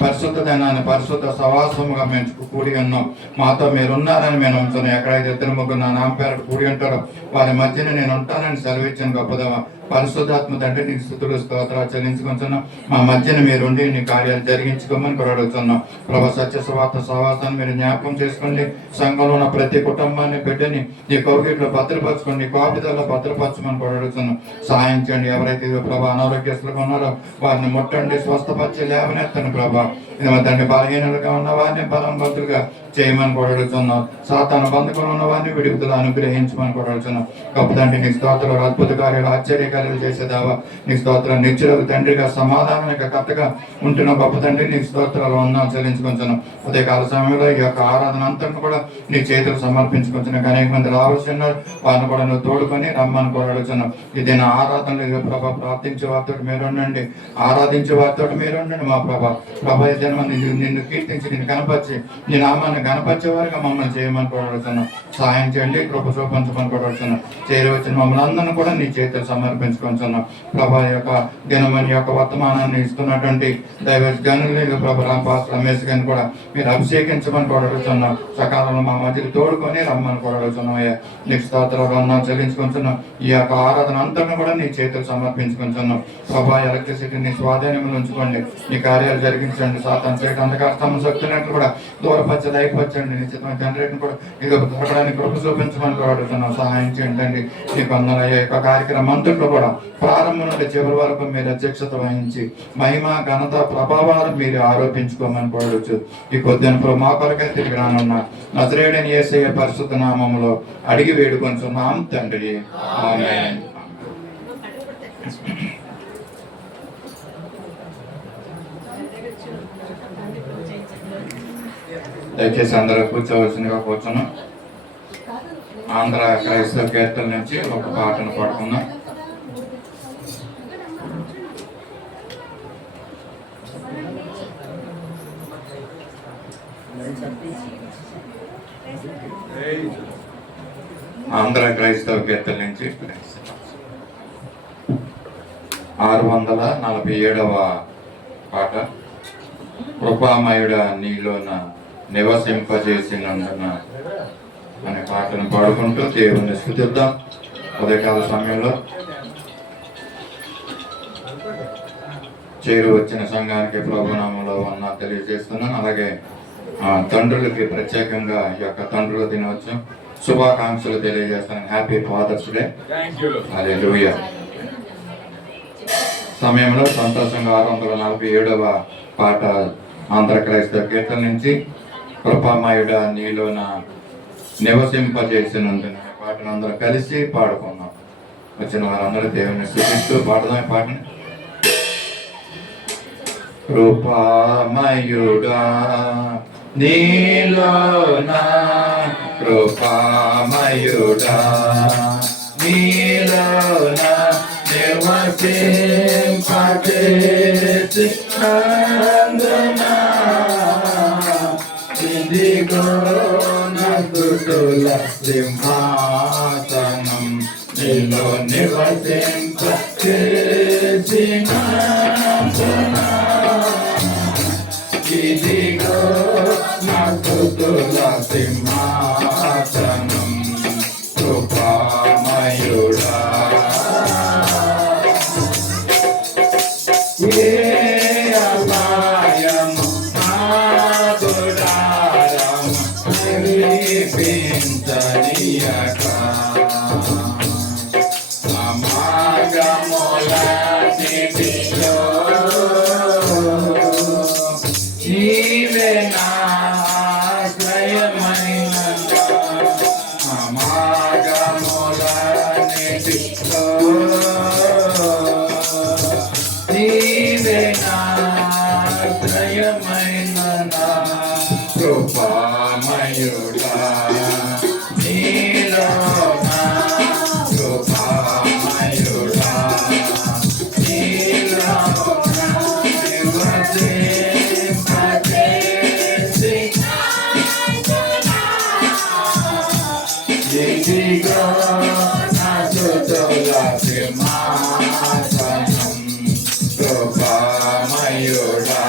పరిశుద్ధ దినాన్ని పరిశుద్ధ సవాసముగా మేము కూడి ఉన్నాం. మాతో మీరు ఉన్నారని మేము నమ్ముతున్నాం. ఎక్కడైతే ఇద్దరు ముగ్గురు నా నామ పేరు కూడి ఉంటారో వారి మధ్యన నేను ఉంటానని సెలవిచ్చాను. గొప్పదవ పరిశుద్ధాత్మ తండ్రి నీకు స్తుతులు స్తోత్రాలు చెల్లించుకుంటున్నాం. మా మధ్యన మీరుండి నీ కార్యాలు జరిగించుకోమని కొరడుతున్నాం. ప్రభా సత్య స్వార్థ సహవాసాన్ని మీరు జ్ఞాపకం చేసుకోండి. సంఘంలో ఉన్న ప్రతి కుటుంబాన్ని బిడ్డని నీ కౌగిట్లో భద్రపరచుకోండి, నీ కాపుదల్లో భద్రపరచమని కొరడుతున్నాం. సహాయం చేయండి. ఎవరైతే ప్రభా అనారోగ్యస్తులుగా ఉన్నారో వారిని ముట్టండి, స్వస్థపరిచి లేవనెత్తండి. ప్రభా తండ్రి బలహీనులుగా ఉన్న వారిని బలంబద్దులుగా చేయమని కొరడుతున్నాం. సాతాను బంధకులు ఉన్న వారిని విడుదల అనుగ్రహించమని కొరడుతున్నాం. గొప్ప తండ్రి నీ స్తోత్రాలు, అద్భుత కార్యాలు, ఆశ్చర్యకార్యాలు చేసేదావా నీ స్తోత్రాలు. నిత్యులకు తండ్రిగా సమాధానానికి కర్తగా ఉంటున్న గొప్ప తండ్రి నీ స్తోత్రాలు ఉన్నాం చెల్లించుకుంటున్నాం. అదే కాల సమయంలో ఈ యొక్క ఆరాధన అంతా కూడా నీ చేతులు సమర్పించుకుంటున్నాం. అనేక మంది రావాల్సి ఉన్నారు, వారిని కూడా నువ్వు తోడుకొని రమ్మని కొరడుతున్నాం. ఇది నా ఆరాధనలు ప్రభా ప్రార్థించే వారితో మీరుండండి, ఆరాధించే వారితో మీరుండండి. మా ప్రభా ప్రభా నిన్ను కీర్తించి నిన్ను కనపరిచి నీ నామాన్ని గణపరిచేవారుగా మమ్మల్ని చేయమని కొరడుతున్నాం. సహాయం చేయండి, కృప చూపించమని కొరడుతున్నాం. చేరి వచ్చిన మమ్మల్ని అందరినీ కూడా నీ చేతులు సమర్పించుకుంటున్నాం. ప్రభా యొక్క దినమని యొక్క వర్తమానాన్ని ఇస్తున్నటువంటి దైవ గనులు ప్రభు రాంపాస్ రమేష్ గారిని కూడా మీరు అభిషేకించమని కొరడుతున్నాం. సకాలంలో మా మధ్యకి తోడుకొని రమ్మని కొరడుతున్నాం. అయ్యా నీకు స్తోత్రాలు ఉన్నాం చెల్లించుకుంటున్నాం. ఈ యొక్క ఆరాధన అంతా కూడా నీ చేతులు సమర్పించుకుంటున్నాం. ప్రభా ఎలక్ట్రిసిటీని స్వాధీనంలో ఉంచుకోండి, నీ కార్యాలు జరిగించండి. సాతాను చేయడం అంధకారస్తమ శక్తులన్నీ కూడా దూరపరచదు అయిపోవచ్చండి. నిశ్చితమైన జనరేట్ని కూడా ఇది దొరకడానికి కృప చూపించమని కోరుతున్నాం. సహాయం చేయండి. నీ కొందరు ఈ యొక్క కార్యక్రమం అంతట్లో కూడా ప్రారంభం నుండి చివరి వరకు మీరు అధ్యక్షత వహించి మహిమ ఘనత ప్రభావాలు మీరు ఆరోపించుకోమని కోరవచ్చు. ఈ కొద్దిన మా కొరకై తిరిగి రానున్న నజరేయుడైన యేసయ్య పరిశుద్ధ నామములో అడిగి వేడుకొంచున్నాం తండ్రి, ఆమేన్. దయచేసి అందరూ కూర్చోవలసిందిగా కూర్చున్నాం. ఆంధ్ర క్రైస్తవ కీర్తన నుంచి ఒక పాటను పాడుకున్నాం. ఆంధ్ర క్రైస్తవ కీర్తన నుంచి 647వ పాట. కృపామయుడ నీలోన నివసింపజేసినందున అనే పాటను పాడుకుంటూ దేవుణ్ణి స్తుతిద్దాం. ఉదయకాల సమయంలో చేరు వచ్చిన సంఘానికి ప్రభునామంలో ఉన్న తెలియజేస్తున్నాను. అలాగే తండ్రులకి ప్రత్యేకంగా ఈ యొక్క తండ్రుల దినోత్సవం శుభాకాంక్షలు తెలియజేస్తాను. Happy father's day. హల్లెలూయా. సమయంలో సంతోషంగా 647వ పాట ఆంధ్ర క్రైస్తవ కీర్తన నుంచి కృపామయుడ నీలోన నివసింపజేసినందున పాటను అందరూ కలిసి పాడుకున్నాం. వచ్చిన వారందరూ దేవుని స్తుతిస్తూ పాడదాం. పాటని కృపామయుడా నీలోన, కృపామయుడా నీలోన నివసింపజేసినందున ఇదిగో నా స్తుతుల సింహాసనం నీలో నివసింపజేసినందున ఇదిగో నా స్తుతుల సింహాసనం కృపామయుడా. కృపామయుడా నీలోన, కృపామయుడా నీలోన నివసింపజేసినందున ఇదిగో నా స్తుతుల సింహాసనం కృపామయుడా.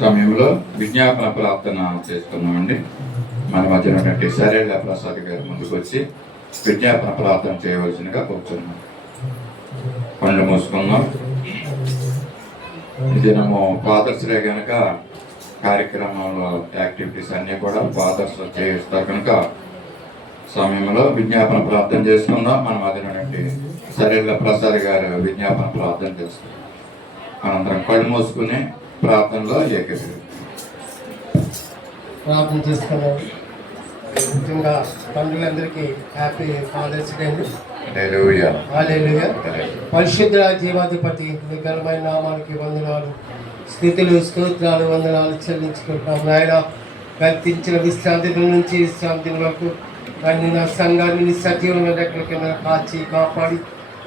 సమయంలో విజ్ఞాపన ప్రార్థన చేస్తున్నామండి. మన మధ్య ఉన్నటువంటి శైలజ ప్రసాద్ గారు ముందుకు వచ్చి విజ్ఞాపన ప్రార్థన చేయవలసిందిగా కూర్చున్నాం. కళ్ళు మూసుకున్నాం. ఈ దినము ఫాదర్స్ డే కనుక కార్యక్రమంలో యాక్టివిటీస్ అన్నీ కూడా ఫాదర్స్ చేయిస్తారు కనుక సమయంలో విజ్ఞాపన ప్రార్థన చేసుకుందాం. మన మధ్య ఉన్నటువంటి శైలజ ప్రసాద్ గారు విజ్ఞాపన ప్రార్థన చేస్తారు. మనందరం కళ్ళు మూసుకుని ప్రార్థనలో ఏకీభవించాం. ప్రార్థన చేసుకున్నాం. ముఖ్యంగా తండ్రులందరికీ హ్యాపీ ఫాదర్స్ డే అండి. హల్లెలూయా. హల్లెలూయా. పరిశుద్ధ జీవాధిపతి నీ ఘనమైన నామానికి వందనాలు, స్తుతులు, స్తోత్రాలు, వందనాలు చెల్లించుకుంటున్నాం నాయన. కల్పించిన విశ్రాంతి నుంచి విశ్రాంతి వరకు అన్ని నా సంఘాన్ని సజీవంగా రెక్కల కింద కాచి కాపాడి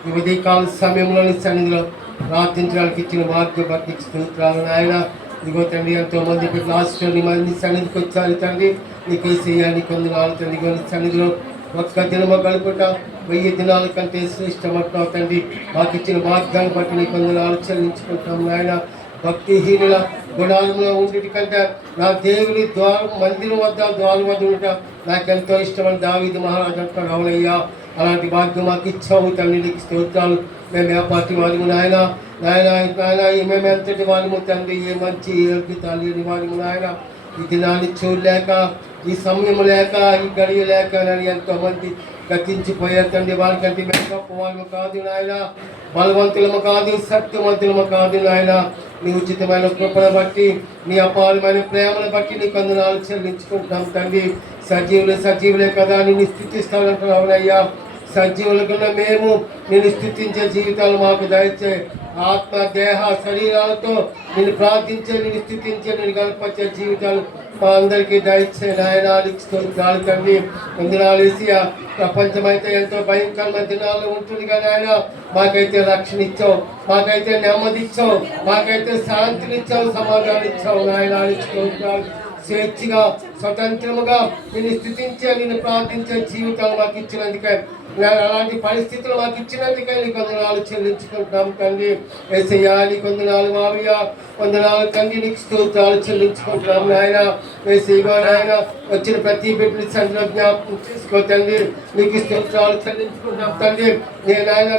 ఈ ఉదయకాల సమయంలోని సన్నిధిలో ప్రార్థించడానికి ఇచ్చిన మార్గ బట్టి స్తోత్రాలు నాయన. ఇదిగో తండ్రి ఎంతో మంది బిడ్డలు లాస్ట్ని మంది సన్నిధికి వచ్చారు తండ్రి. నీకు చేయాలి కొందరు తండ్రి. ఇదిగో నీ సన్నిధిలో ఒక్క దినము గడుపుట 1000 దినాల కంటే శ్రేష్టమంటున్నావు తండ్రి. మాకు ఇచ్చిన మార్గాన్ని బట్టి నీ కొందరు చెల్లించుకుంటాం నాయన. భక్తిహీనుల గుణాలలో ఉండేటి కంటే నా దేవుని ద్వారం మందిరం వద్ద ద్వారం వద్ద ఉండట నాకెంతో ఇష్టమని దావీదు మహారాజు అంటాడు. అవునయ్యా, అలాంటి భాగ్యం మాకు ఇచ్చావు తండ్రి. నీకు స్తోత్రాలు. మేము ఏ పార్టీ వాళ్ళము నాయన మేము ఎంతటి వాళ్ళము తండ్రి. ఏ మంచి యోగ్యత లేని వాళ్ళము నాయన. ఈ దినాన్ని చూడలేక, ఈ సమయం లేక, ఈ గడియ లేక అని ఎంతో మంది గతించిపోయారు తండ్రి. వారికంటే మేము గొప్ప వాళ్ళము కాదు నాయన, బలవంతులము కాదు, సత్యవంతులము కాదు నాయన. నీ ఉచితమైన కృపను బట్టి, నీ అపారమైన ప్రేమను బట్టి నీ వందనాలు చెల్లించుకుంటున్నాం తండ్రి. సజీవులే కదా నిన్ను స్థుతిస్తానంటున్నావునయ్యా. సజీవుల కన్నా మేము నిన్ను స్థుతించే జీవితాలు మాకు దయచే. ఆత్మ దేహ శరీరాలతో నిన్ను ప్రార్థించే, నిన్ను స్థుతించే, నిన్ను కనపరిచే జీవితాలు మా అందరికీ దయచే నాయనానికి స్తోత్రాలు తండ్రి. వందనాలు ఏసయ్యా. ప్రపంచమైతే ఎంతో భయంకరమైన దినాల్లో ఉంటుంది కానీ ఆయన మాకైతే రక్షణ ఇచ్చావు, మాకైతే నెమ్మది ఇచ్చావు, మాకైతే శాంతినిచ్చావు, సమాధానం ఇచ్చావు నాయనానికి స్తోత్రాలు. స్వేచ్ఛగా స్వతంత్రముగా నిన్ను స్థుతించే, నిన్ను ప్రార్థించే జీవితాలు మాకు ఇచ్చినందుకే, అలాంటి పరిస్థితులు మాకు ఇచ్చినందుకే నీకు వందనాలు చెల్లించుకుంటున్నాం తండ్రి. యేసయ్యా నీకు వందనాలు మావయ్య, వందనాలు తండ్రి. నీకు స్తోత్రాలు చెల్లించుకుంటున్నాం నాయన. యేసయ్యా నాయన వచ్చిన ప్రతి బిడ్డని సంఖ్యలో జ్ఞాపకం చేసుకో తండ్రి. నీకు స్తోత్రాలు చెల్లించుకుంటున్నాం తండ్రి. నేను ఆయన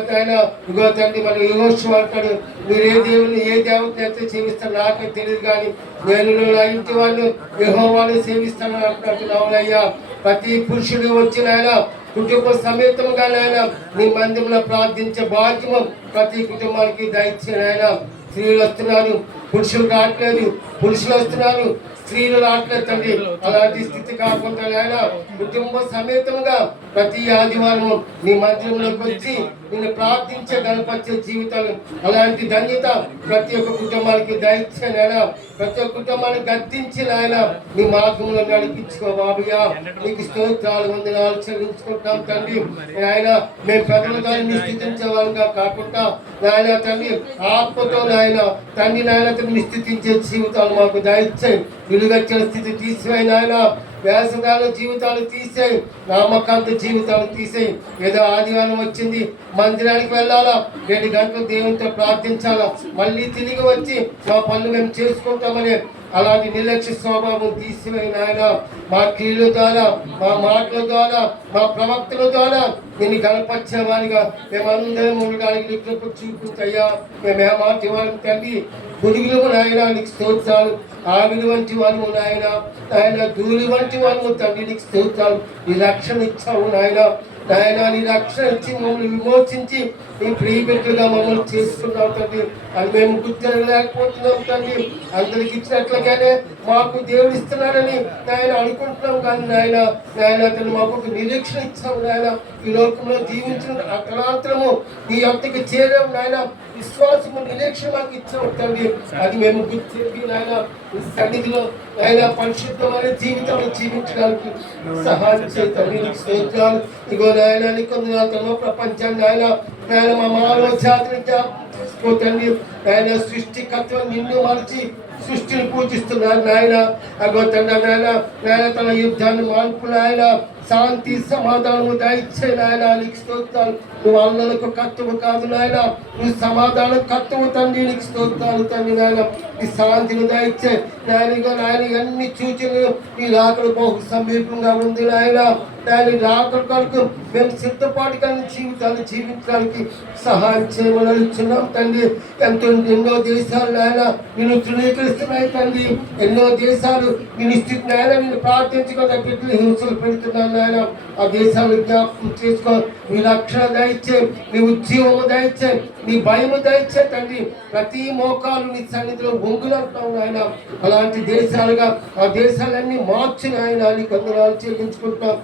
ఇగో తండ్రి మన యోషు అంటాడు, మీరు ఏ దేవుని ఏ దేవతని అయితే సేవిస్తారు నాకే తెలియదు కానీ నేను నా ఇంటి వాళ్ళు యెహోవాను సేవిస్తాను అంటున్నావునయ్యా. ప్రతి పురుషుడు వచ్చిన ఆయన కుటుంబ సమేతముగా నాయన నీ మందిరంలో ప్రార్థించే భాగ్యము ప్రతి కుటుంబానికి దయచేయను ఆయన. స్త్రీలు వస్తున్నారు, పురుషులు రావట్లేదు, పురుషులు వస్తున్నారు, స్త్రీలు రావట్లేదు తండ్రి. అలాంటి స్థితి కాకుండా ఆయన కుటుంబ సమేతంగా ప్రతి ఆదివారం నీ మందిరంలోకి వచ్చి నిన్ను ప్రార్థించే గణపరిచే జీవితాలు, అలాంటి ధన్యత ప్రతి ఒక్క కుటుంబానికి దయచేయను ఆయన. ప్రతి ఒక్క కుటుంబాన్ని గద్దించిన ఆయన నీ మార్గంలో నడిపించుకో బాబుయా. నీకు స్తోత్రాలు వందనాలు చెల్లించుకుంటాం తండ్రి. ఆయన మేము ప్రజలు దాన్ని స్థితించే వాళ్ళుగా కాకుండా నాయన తండ్రి ఆత్మతో నాయన తండ్రి నాయన స్థితించే జీవితాలు మాకు దయచేయి. విలుగచ్చిన స్థితి తీసివేయి నాయన. వేసగాల జీవితాలు తీసేయి, నామకాంత జీవితాలు తీసేయి. ఏదో ఆదివారం వచ్చింది మందిరానికి వెళ్ళాలా, 2 గంటలు దేవునితో ప్రార్థించాలా, మళ్ళీ తిరిగి వచ్చి మా పనులు మేము చేసుకుంటామని అలాంటి నిర్లక్ష్య స్వభావం తీసివేయి నాయన. మా క్రియల ద్వారా, మా మాటల ద్వారా, మా ప్రవక్తల ద్వారా నిన్ను గణపరిచేవారిగా మేమందరం ఉండడానికి నీ కృప చూపించయ్యా. మేము ఏ మాట ఇవ్వాలి తండ్రి. గురుగులు నాయన నీకు స్తోత్రాలు. ఆవిరి వంటి వాళ్ళు నాయన, ఆయన ధూళి వంటి వాళ్ళు తండ్రి నీకు స్తోత్రాలు. నీ రక్షణ ఇచ్చావు నాయన. నాయన నీ రక్షణ ఇచ్చి మమ్మల్ని విమోచించి నీ ప్రియబిడ్డలుగా మమ్మల్ని చేసుకున్నావు తండ్రి. అది మేము గుర్తిరగలేకపోతున్నాం తండ్రి. అందరికి ఇచ్చినట్లుగానే మాకు దేవుడు ఇస్తున్నాడని నాయన అనుకుంటున్నాం కానీ నాయన తను మాకు ఒక నిరీక్షణ ఇచ్చాము నాయన. ఈ లోకంలో జీవించిన అతలాంతరము నీ యొక్కకి చేరాము నాయన. విశ్వాసము నిరీక్షణ మాకు ఇచ్చాము తండ్రి. అది మేము గుర్తించి నాయన ఈ సన్నిధిలో ఆయన పరిశుద్ధమైన జీవితం జీవించడానికి సహాయం చేయండి. స్తోత్రాలు. ఇగో నాయన నీకు వందనాలు. ప్రపంచాన్ని ఆయన మా మానవ జాతిని చేసుకోతండి. ఆయన సృష్టికర్త నిన్ను మలిచి సృష్టిని పూజిస్తున్నారు నాయన. అగో నాయన తన యుద్ధాన్ని మార్పు నాయన శాంతి సమాధానము దయచే నాయన. నీకు స్తోత్రాలు. నువ్వు అల్లలకు కర్తవు కాదు నాయన, నువ్వు సమాధానం కర్తవు తండ్రి. నీకు స్తోత్రాలు తండ్రి నాయన. ఈ శాంతిని దయచే నాయన. అన్ని సూచనలు ఈ రాకడ బహు సమీపంగా ఉంది నాయన. దాని రాకడ కొరకు మేము సిద్ధపాటుగా జీవితాన్ని జీవించడానికి సహాయం చేయమని అడుగుతున్నాం తండ్రి. ఎన్నో దేశాలు నాయన నిన్ను తృణీకరిస్తున్నాయి తండ్రి. ఎన్నో దేశాలు నిన్ను స్థితి నాయన నిన్ను ప్రార్థించుకున్న బిడ్డలు హింసలు పెడుతున్నాను నాయన. ఆ దేశాలు జ్ఞాపకం చేసుకో. నీ రక్షణ దయచే, నీ ఉద్యోగము దయచే, నీ భయము దయచే తండ్రి. ప్రతి మోకాలు నీ సన్నిధిలో వంగులంటావు నాయన. అలాంటి దేశాలుగా ఆ దేశాలన్నీ మార్చిన ఆయన నీకు వందనాలు చెల్లించుకుంటాం.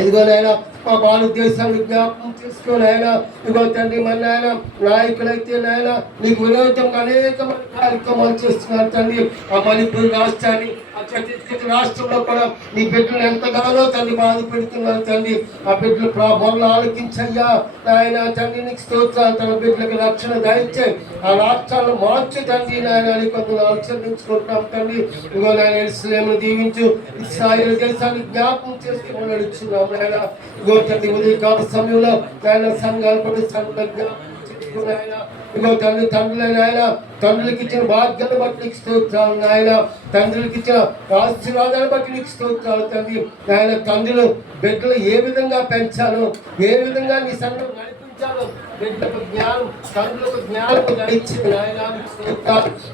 ఇదిగో నాయన మా భారతదేశాన్ని జ్ఞాపకం చేసుకోని ఆయన. ఇదిగో తండ్రి మన నాయన నాయకులైతే నాయన నీకు విరోధంగా అనేక మంది కార్యక్రమాలు చేస్తున్నారు తండ్రి. ఆ మణిపూర్ రాష్ట్రాన్ని, ఆ ఛత్తీస్గఢ్ రాష్ట్రంలో కూడా నీ బిడ్డలు ఎంతగానో తండ్రి బాధ పెడుతున్నారు తండ్రి. ఆ బిడ్డలు మొదలు ఆలోకించయ్యా నాయన తండ్రి. నీకు స్తోత్రాలు. తన బిడ్డలకు రక్షణ దయచే ఆ రాష్ట్రాలను మార్చు తండ్రి నాయన. కొందరు ఆచరించుకుంటున్నాం తండ్రి. ఇగో నాయన యెరూషలేమును దీవించు, ఇశ్రాయేలు దేశాన్ని జ్ఞాపకం చేసుకుని నడుచున్నాం నాయన. ఇగో తండ్రి ఉదయకాల సమయంలో నాయన సంఘాలు కూడా జ్ఞాపకం చేసుకుని ఆయన ఇగో తండ్రి తండ్రులైన ఆయన తండ్రులకి ఇచ్చిన భాగ్యాన్ని బట్టి నీకు స్తోత్రాలు నాయన. తండ్రులకి ఇచ్చిన ఆశీర్వాదాన్ని బట్టి నీకు స్తోత్రాలు తండ్రి నాయన. తండ్రులు బిడ్డలు ఏ విధంగా పెంచాలో, ఏ విధంగా నీ సంఘం నడిపించాలో బిడ్డలకు జ్ఞానం, తండ్రులకు జ్ఞానము దయచేది నాయన.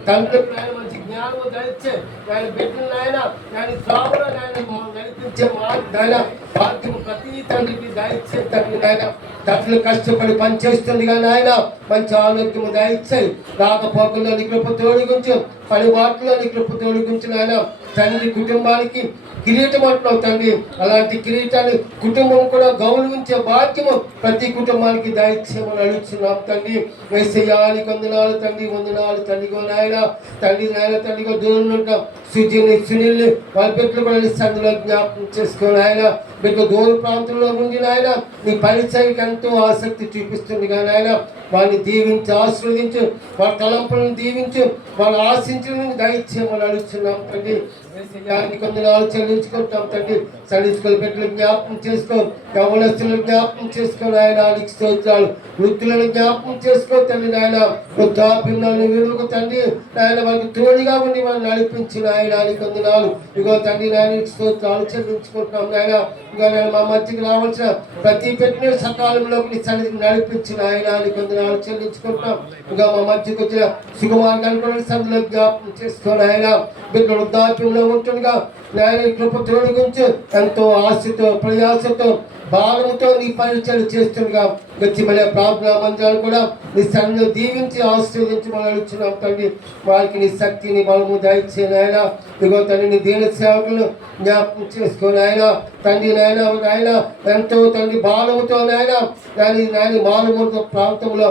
తండ్రులకు నాయన మంచి జ్ఞానము దయచే ఆయన బిడ్డలు నాయన ఆయన త్రావులో నాయన నడిపించే నాయన భాగ్యము ప్రతి తండ్రికి దయచే తండ్రి నాయన. తండ్రులు కష్టపడి పనిచేస్తుందిగా నాయన మంచి ఆరోగ్యము దయచేయి. రాకపోకల్లో నీ కృప తోడుగుంచు, పని బాటలో నీ కృప తోడుగుంచు నాయన. తండ్రి కుటుంబానికి కిరీటం అంటున్నావు తండ్రి. అలాంటి కిరీటాన్ని కుటుంబం కూడా గౌరవించే భాగ్యము ప్రతి కుటుంబానికి దయచేయమని అడుగుతున్నాం తండ్రి. వేసేయాలి వందనాలు తండ్రి, వందనాలు తండ్రిగో నాయన. తండ్రి నాయన తండ్రిగో దూరం ఉంటాం సుజీని సునీల్ని వాళ్ళ బిడ్డలు కూడా సందులో జ్ఞాపకం చేసుకోవాలి ఆయన. బిడ్డ దూర ప్రాంతంలో ఉండి నాయన నీ పరిచయకి ఎంతో ఆసక్తి చూపిస్తుంది కానీ ఆయన వారిని దీవించి ఆశీర్వదించు, వాళ్ళ తలంపులను దీవించు, వాళ్ళు ఆశించిన దయచేయమని అడుగుతున్నాం తండ్రి. కొందరు చెల్లించుకుంటాం తండ్రి. సడిస్కల్ బిడ్డలు జ్ఞాపకం చేసుకో, యవనస్తులను జ్ఞాపకం చేసుకోని ఆయన నీకు స్తోత్రాలు. వృద్ధులను జ్ఞాపకం చేసుకో తండ్రి నాయన. వృద్ధాప్యంలో విలువకు తండ్రి నాయన వాళ్ళకి తోడుగా ఉండి వాళ్ళు నడిపించిన ఆయన నీకు వందనాలు. ఇగో తండ్రి నాయన నీకు స్తోత్రాలు చెల్లించుకుంటున్నాం నాయన. ఇగో నేను మా మధ్యకి రావాల్సిన ప్రతి బిడ్డను సకాలంలోకి నీ సన్నిధికి నడిపించిన ఆయన నీకు వందనాలు చెల్లించుకుంటున్నాం. ఇంకా మా మధ్యకి వచ్చిన సుకుమార్గాన్ని కూడా సన్నిధిలో జ్ఞాపకం చేసుకోని ఆయన. బిడ్డలు వృద్ధాప్యంలో ఉంటుండగా నాయన కృప తోడుగుంచు, ఎంతో ఆశతో ప్రయాసతో భావంతో నీ పరిచయం చేస్తుండగా గచ్చిమలే ప్రార్థనా మందిరాలు కూడా నీ సన్నిధిలో దీవించి ఆశీర్వదించమని అడుగుతున్నాం తండ్రి. వారికి నీ శక్తిని బలము దయచేయను ఆయన. ఇగో తండ్రి నీ దీన సేవకులను జ్ఞాపకం చేసుకొని ఆయన తండ్రి నాయన నాయన ఎంతో తండ్రి బాలముతో నాయన నాయన మానవుల ప్రాంతంలో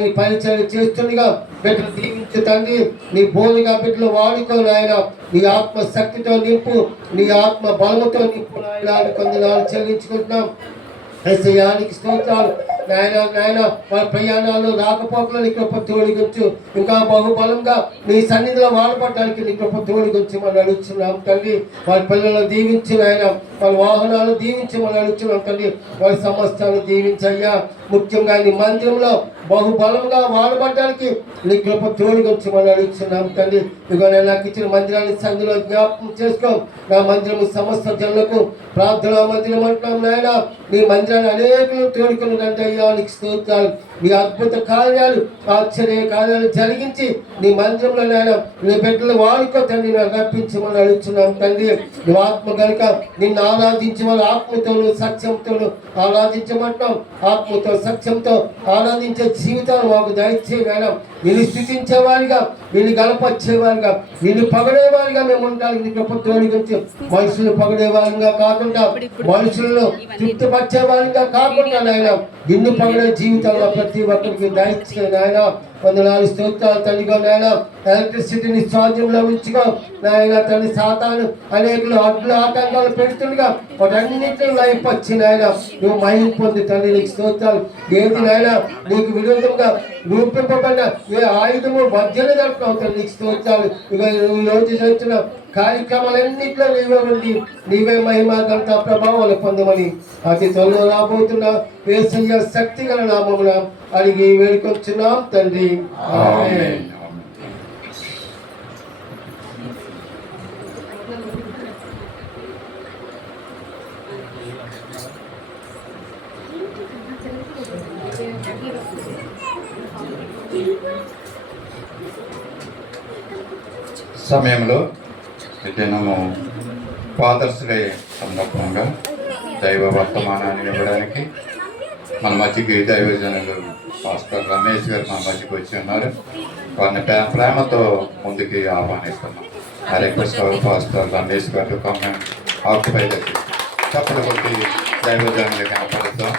నీ పరిచయం చేస్తుండగా బిడ్డలు దీవించు తండ్రి. నీ బోలుగా బిడ్డలు వాడుకోను ఆయన. నీ ఆత్మ శక్తితో నింపు, నీ ఆత్మ బలముతో నింపు నాయన. కొందనాలు చెల్లించుకుంటున్నాం. ఎస్ఐయానికి స్తోత్రాలు నాయన. నాయన వాళ్ళ ప్రయాణాల్లో రాకపోకలు నీ కృప తోడుగుంచు, ఇంకా బహుబలంగా నీ సన్నిధిలో వాడపడటానికి నీ కృప తోడుగుంచి మనం అడుగుతున్నాం తండ్రి. వాళ్ళ పిల్లలను దీవించి నాయన, వాళ్ళ వాహనాలు దీవించి మనం అడుగుతున్నాం తండ్రి. వాళ్ళ సమస్తాన్ని దీవించయ్యా. ముఖ్యంగా నీ మందిరంలో బహుబలంగా వాడబడటానికి నీ కృప తోడుగుంచి మనం అడుగుతున్నాం తండ్రి. ఇదిగో నేను నాకు ఇచ్చిన మందిరాన్ని సంధిలో జ్ఞాపకం చేసుకో. నా మందిరము సమస్త జనులకు ప్రార్థనా మందిరం అంటున్నాం నాయన. నీ మందిరాన్ని అనేకులు తోడుకుని రండి అయ్యా నీకు స్తోత్రాలు. నీ అద్భుత కార్యాలు ఆశ్చర్య కార్యాలు జరిగించి నీ మందిరంలో నాయన నీ బిడ్డలు వాడుకో తండ్రి నాకు రప్పించమని అడుగుతున్నాం తండ్రి. నువ్వు ఆత్మ కనుక నిన్ను ఆరాధించే వాళ్ళు ఆత్మతోను సత్యంతోను ఆరాధించమంటాం. ఆత్మతో సత్యంతో ఆరాధించే జీవితాన్ని మాకు దయచేయడం, నిన్ను స్థుతించేవారిగా, నిన్ను గలపరిచేవారిగా, నిన్ను పగడేవారిగా మేము ఉండాలి. నీ గొప్ప తోడుగుంచి మనుషులను పగడేవారిగా కాకుండా, మనుషులను తృప్తిపరిచేవారిగా కాకుండా నాయన నిన్ను పగడే జీవితంలో ప్రతి ఒక్కరికి దయచేయండి నాయన. వందనాలు స్తోత్రాలు తండ్రిగా నాయన. ఎలక్ట్రిసిటీని స్వాధీనంలో ఉంచుకో నాయన తండ్రి. సాతాను అనేకులు అడ్లు ఆటంకాలు పెడుతుండగా వాటన్నిటిని లైఫ్ వచ్చి నాయన నువ్వు మహిమ పొంది తండ్రి నీకు స్తోత్రాలు. ఏది నాయన నీకు విరోధంగా రూపింపబడిన ఏ ఆయుధము మధ్యలో జరుపుతావు తండ్రి నీకు స్తోత్రాలు. ఇక ఈ రోజు చేస్తున్న కార్యక్రమాలన్నింటిలో నీవే ఉండి నీవే మహిమ ఘనత ప్రభావాలు పొందమని అతి త్వరలో రాబోతున్న యేసయ్య శక్తి గల నామమున అడిగి వేడుకొచ్చున్నాం తండ్రి. ఆమేన్. సమయంలో దినము ఫాదర్స్ డే సందర్భంగా దైవ వర్తమానాన్ని ఇవ్వడానికి మన మధ్యకి దైవజనులు పాస్టర్ రమేష్ గారు మన మధ్యకి వచ్చి ఉన్నారు. వారిని ప్రేమతో ముందుకి ఆహ్వానిస్తున్నాం. ఆ రిక్వెస్ట్ పాస్టర్ రమేష్ గారు కామెంట్ ఆక్యుపై తప్పని కొద్ది దైవజనులకి ఆపడుతాం.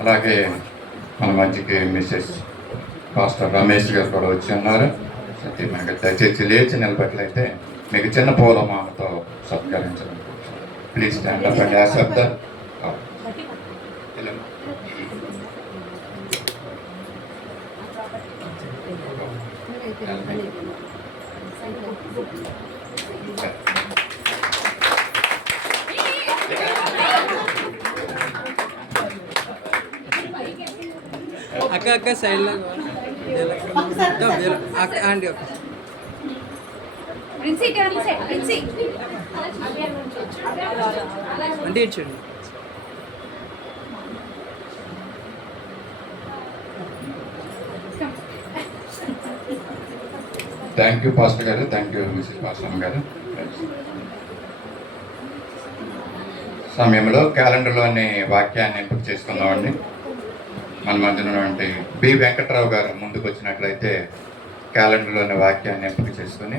అలాగే మన మధ్యకి మిస్సెస్ పాస్టర్ రమేష్ గారు కూడా వచ్చి ఉన్నారు. సత్యమైన దయచేసి లేచి నిలబట్లయితే మీకు చిన్న పూలమాలతో సత్కరించడం. Please stand up and accept the అక్క సైడ్ లో అక్క ఆంటీ ఒక అంటే ఇచ్చండి. థ్యాంక్ యూ పాస్టర్ గారు, థ్యాంక్ యూ మిస్సెస్ పాస్టర్ గారు. సమయంలో క్యాలెండర్లోని వాక్యాన్ని ఎంపిక చేసుకుందామండి. మన మధ్యన ఉన్నటువంటి బి వెంకట్రావు గారు ముందుకు వచ్చినట్లయితే క్యాలెండర్లోని వాక్యాన్ని ఎంపిక చేసుకుని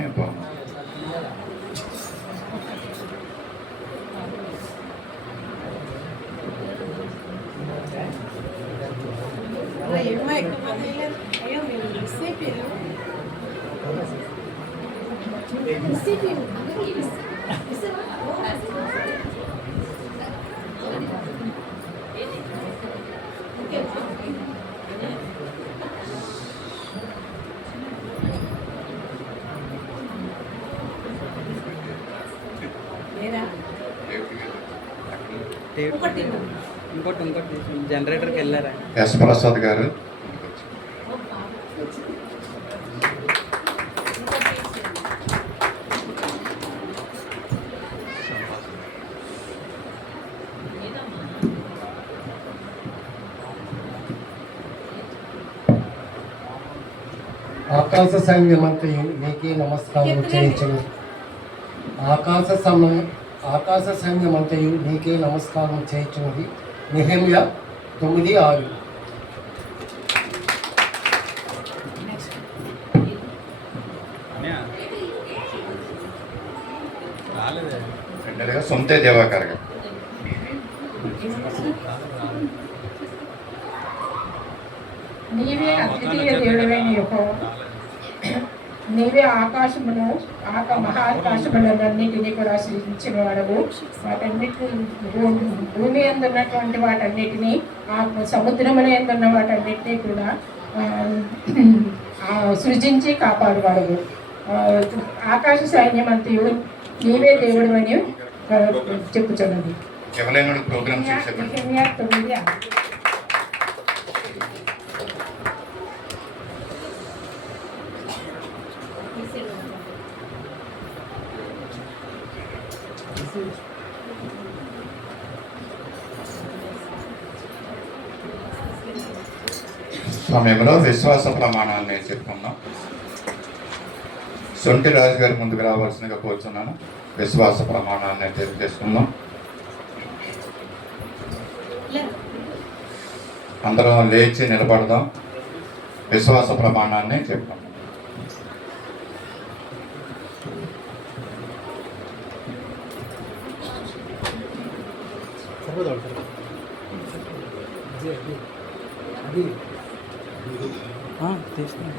ఇంకోటి జనరేటర్కి వెళ్ళారా? ఎస్ ప్రసాద్ గారు. ఆకాశ సైన్యమంతయు నీకే నమస్కారం చేయించను. ఆకాశ సైన్యమంతయు నీకే నమస్కారం చేయించున్నది. నెహెమ్యా 9:6. రెండోదిగా సొంతే దేవాకర్ గారు. నీవే అద్వితీయ దేవుడైన యెహోవా, నీవే మహాకాశములన్నిటినీ కూడా సృష్టించిన వాడవు. వాటన్నిటిని భూమి అందున్నటువంటి వాటన్నిటినీ, సముద్రముల ఎందున్న వాటన్నిటినీ కూడా సృజించి కాపాడువాడవు. ఆకాశ సైన్యం అంతయు నీవే దేవుడు అని చెప్పుచున్నది. నెహెమ్యా 9:6. సమయంలో విశ్వాస ప్రమాణాన్ని చెప్పుకుందాం. సొంటి రాజు గారు ముందుకు రావాల్సిందిగా కోరుచున్నాను. విశ్వాస ప్రమాణాన్ని తెలియజేసుకుందాం. అందరం లేచి నిలబడదాం. విశ్వాస ప్రమాణాన్ని చెప్పుకుందాం. తీస్తాను.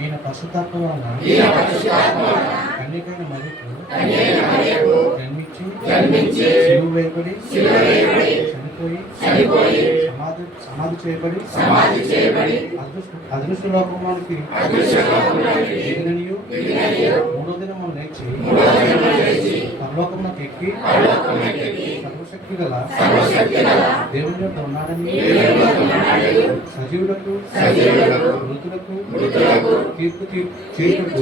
ఈయన పరిశుద్ధాత్మ వలన కన్యకైన మరియకు జన్మించి శిలువ వేయబడి చనిపోయి సమాధి చేయబడి అదృశ్య లోకములోనికి మూడో దినము లేచి పరలోకమునకు ఎక్కి సర్వశక్తి గల దేవుని యొక్క ఉన్నాడని సజీవులకు మృతులకు తీర్పు చేయుటకు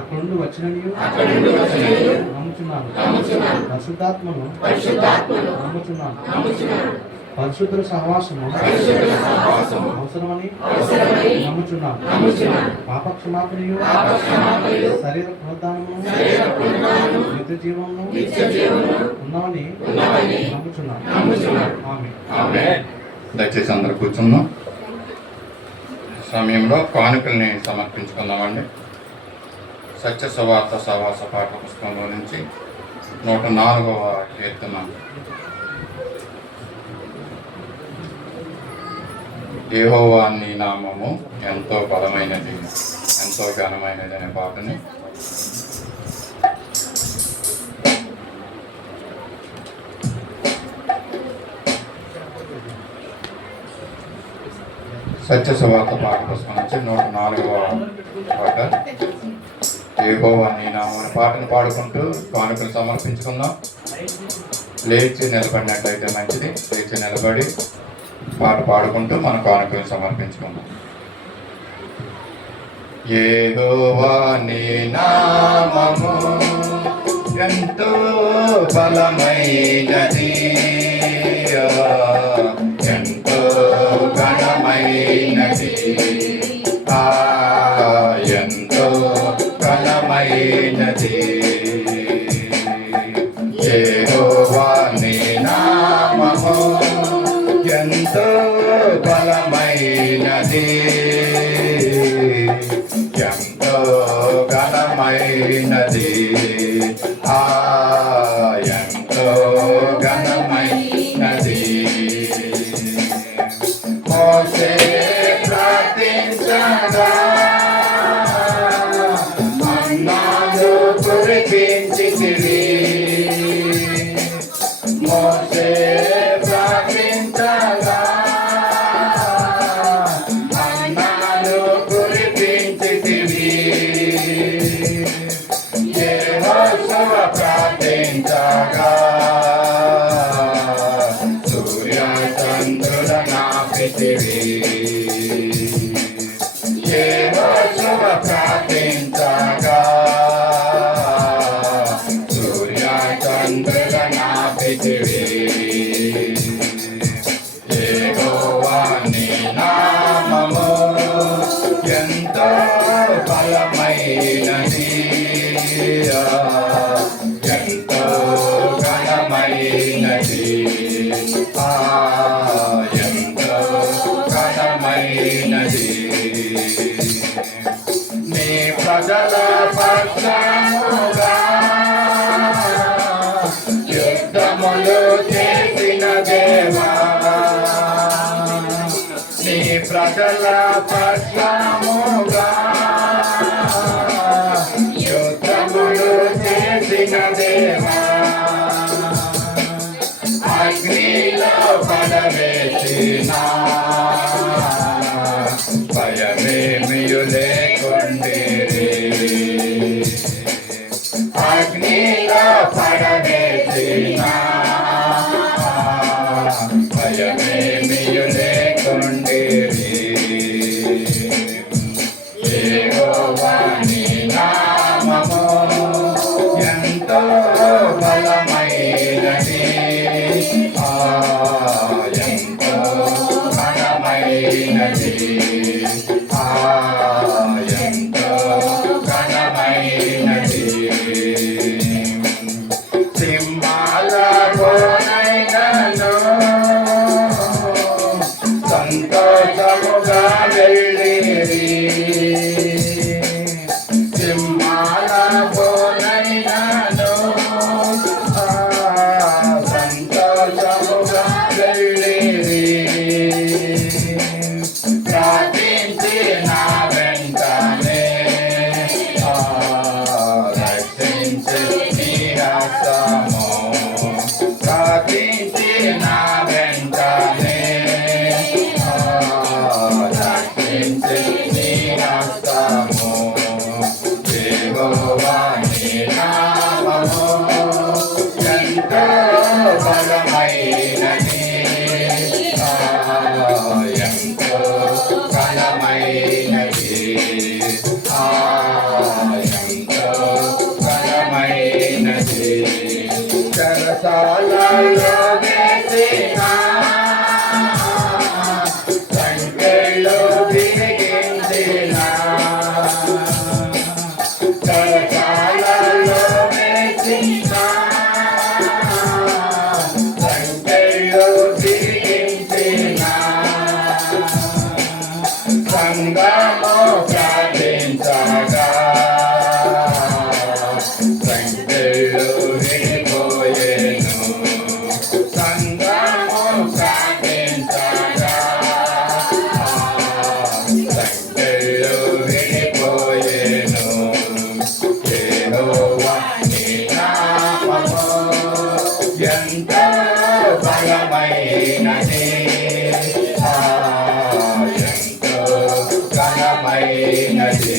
అక్కడ నుండి వచ్చినని నమ్ముచున్నాను. పరిశుద్ధాత్మను నమ్ముచున్నాను. పరిశుద్ధుల సహవాసము అవసరమని నమ్ముచున్నాను. పాపక్షమాపణయు శరీర పునరుద్ధానము నిత్య జీవము ఉన్నామని నమ్ముచున్నాను. ఆమేన్. దయచేసి అందరూ కూర్చున్నాం. సమయంలో కానుకల్ని సమర్పించుకుందామండి. సత్య సువార్త సహవాస పాఠ పుస్తకంలో నుంచి 104వ కీర్తన. యెహోవా నీ నామము ఎంతో బలమైనది, ఎంతో ఘనమైనది అనే పాటని సత్య సువార్త పాఠ పుస్తకం నుంచి 104వ పాట యెహోవా నీ నామం అనే పాటను పాడుకుంటూ కానుకలు సమర్పించుకుందాం. లేచి నిలబడినట్లయితే మంచిది. లేచి నిలబడి పాట పాడుకుంటూ మన కానుకలు సమర్పించుకుందాం. యెహోవా నీ నామము ఎంతో బలమైనది, ఎంతో ఘనమైనది, ఎంతో ఘనమైనది. యెహోవా నీ నామము ఎంతో బలమైనది, ఎంతో ఘనమైనది, ఎంతో ఘనమైనది. మోసే ప్రార్థించగా మన్నాను కురిపించితివి. మోసే ప్రార్థించగా మన్నాను కురిపించితివి. యెహోషువ ప్రార్థించగా సూర్య చంద్రుల నాపితివి. యెహోషువ ప్రార్థించగా సూర్య చంద్రుల నాపితివి. యెహోవా నీ నామము ఎంతో బలమైనది, ఎంతో ఘనమైనది, ఎంతో ఘనమైనది. నీ ప్రజల పక్షముగా యుద్ధములు చేసిన దేవా, నీ ప్రజల పక్షముగా యుద్ధములు చేసిన దేవా, అగ్నిలో పడవేసిన భయమేమియు లేకుండిరి. అగ్నిలో పడవేసిన భయమేమియు లేకుండిరి. యెహోవా నీ నామము ఎంతో బలమైనది, ఎంతో ఘనమైనది, ఎంతో ఘనమైనది. సింహాల గోనైనను సంతోషముగా వెళ్ళిరి. సింహాల గోనైనను సంతోషముగా వెళ్ళిరి. ప్రార్థించి నా వెంటనే రక్షించి నీ హస్తము. ప్రార్థించి నా వెంటనే రక్షించి నీ హస్తము. యెహోవా నీ నామము ఎంతో బలమైనది చెరసాలలో వేసిన సంఖ్యలో తిరిగించిన చెరసాలలో వేసిన సంఖ్యలో తిరిగించిన సంగమో ప్రార్థించగా సంఖ్యలో విడిపోయేను సంగమో ప్రార్థించగా సంఖ్యలో విడిపోయేను యెహోవా నీ నామము ఎంతో బలమైనది ఎంతో ఘనమైనది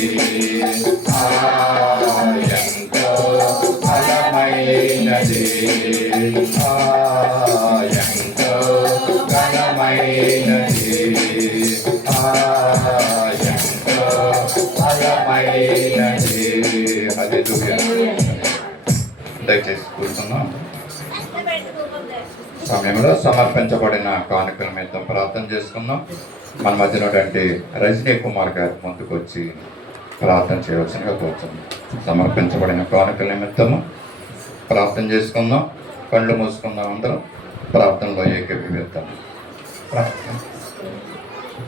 ఎంతో బలమైనది ఎంతో ఘనమైనది ఎంతో బలమైనది. హల్లెలూయా. దయచేసి కూర్చున్నాం. సమయంలో సమర్పించబడిన కానుకల మీద ప్రార్థన చేసుకుందాం. మన మధ్యలో రజనీ కుమార్ గారు ముందుకు వచ్చి ప్రార్థన చేయవలసిందిగా కోరుతున్నాం. సమర్పించబడిన కానుకల నిమిత్తము ప్రార్థన చేసుకుందాం. కళ్ళు మూసుకుందాం. అందరం ప్రార్థనలో ఏకీభవిద్దాం. ప్రార్థన.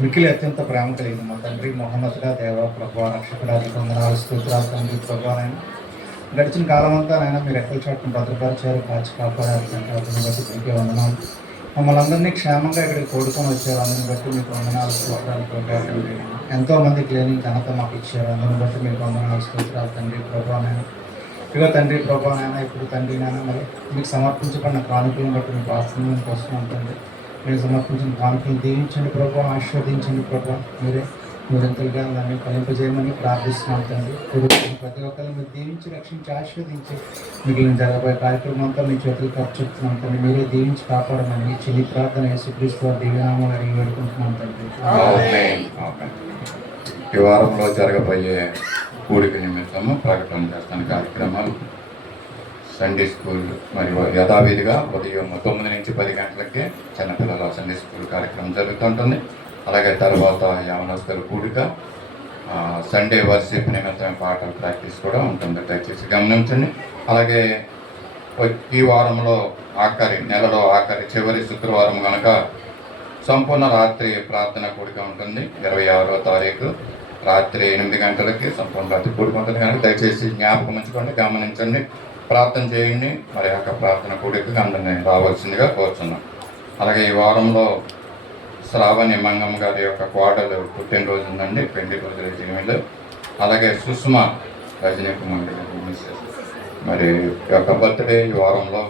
మిక్కిలి అత్యంత ప్రేమ కలిగిన మా తండ్రి మహోన్నతుడా దేవ ప్రభువా రక్షకుడా వందనాలు స్తోత్రాలు తండ్రి ప్రభువా నాయన గడిచిన కాలం అంతా నాయన మీరు ఎక్కల చాటును భద్రపరిచారు, కాచి కాపాడారు తండ్రి. అందుని బట్టి మీకే వందనాలు. మమ్మల్ని అందరినీ క్షేమంగా ఇక్కడికి తోడుకొని వచ్చారు. అందుని బట్టి మీకు వందనాలు స్తోత్రాలు ప్రభువా తండ్రి. ఎంతో మందికి లేని ఘనత మాకు ఇచ్చారు. అందుని బట్టి మీకు వందనాలు స్తోత్రాలు తండ్రి ప్రభువా నాయన. ఇక తండ్రి ప్రభువా నాయన ఇప్పుడు తండ్రి నాయన మరి మీకు సమర్పించబడిన కానుకలను బట్టి మీకు ఆశ్రమానికి వస్తున్నాం తండ్రి. మీరు సమర్పించిన కానుకలు దీవించండి ప్రభు, ఆశీర్వదించండి ప్రభు. మీరెంతగా నన్ను ఫలింపజేయమని ప్రార్థిస్తున్నాం తండ్రి. ప్రతి ఒక్కరిని మీరు దీవించి రక్షించి ఆశీర్వదించి మిగిలిన జరగబోయే కార్యక్రమం అంతా మీ చేతులకు అప్పచెప్తున్నాం తండ్రి. మీరే దీవించి కాపాడమని మీ చెల్లి ప్రార్థన యేసుక్రీస్తు వారి దివ్యనామాలు అడిగి వేడుకుంటున్నాం తండ్రి. ఈ వారంలో జరగబోయే కూడిక నిమిత్తము ప్రకటన చేస్తాను కార్యక్రమాలు. సండే స్కూల్ మరియు యథావిధిగా ఉదయం 9 నుంచి 10 గంటలకి చిన్నపిల్లల సండే స్కూల్ కార్యక్రమం జరుగుతుంటుంది. అలాగే తర్వాత యవనస్తుల కూడిక, సండే వర్షిప్ నిమిత్తం పాటల ప్రాక్టీస్ కూడా ఉంటుంది. దయచేసి గమనించండి. అలాగే ఈ వారంలో నెలలో ఆఖరి చివరి శుక్రవారం కనుక సంపూర్ణ రాత్రి ప్రార్థన కూడిక ఉంటుంది. 26వ తారీఖు రాత్రి 8 గంటలకి సంపూర్ణ రాత్రి కూడిక ఉంటుంది కనుక దయచేసి జ్ఞాపకం ఉంచుకోండి, గమనించండి, ప్రార్థన చేయండి. మరి యొక్క ప్రార్థన కూడికకి అందరినీ రావాల్సిందిగా కోరుచున్నాం. అలాగే ఈ వారంలో శ్రావణి మంగమ్మ గారి యొక్క కోడలు పుట్టినరోజు ఉందండి, పెళ్లి రోజుల జీవిలో. అలాగే సుష్మా రజనీ కుమార్ గారి మిస్సెస్ మరి యొక్క బర్త్డే ఈ వారంలో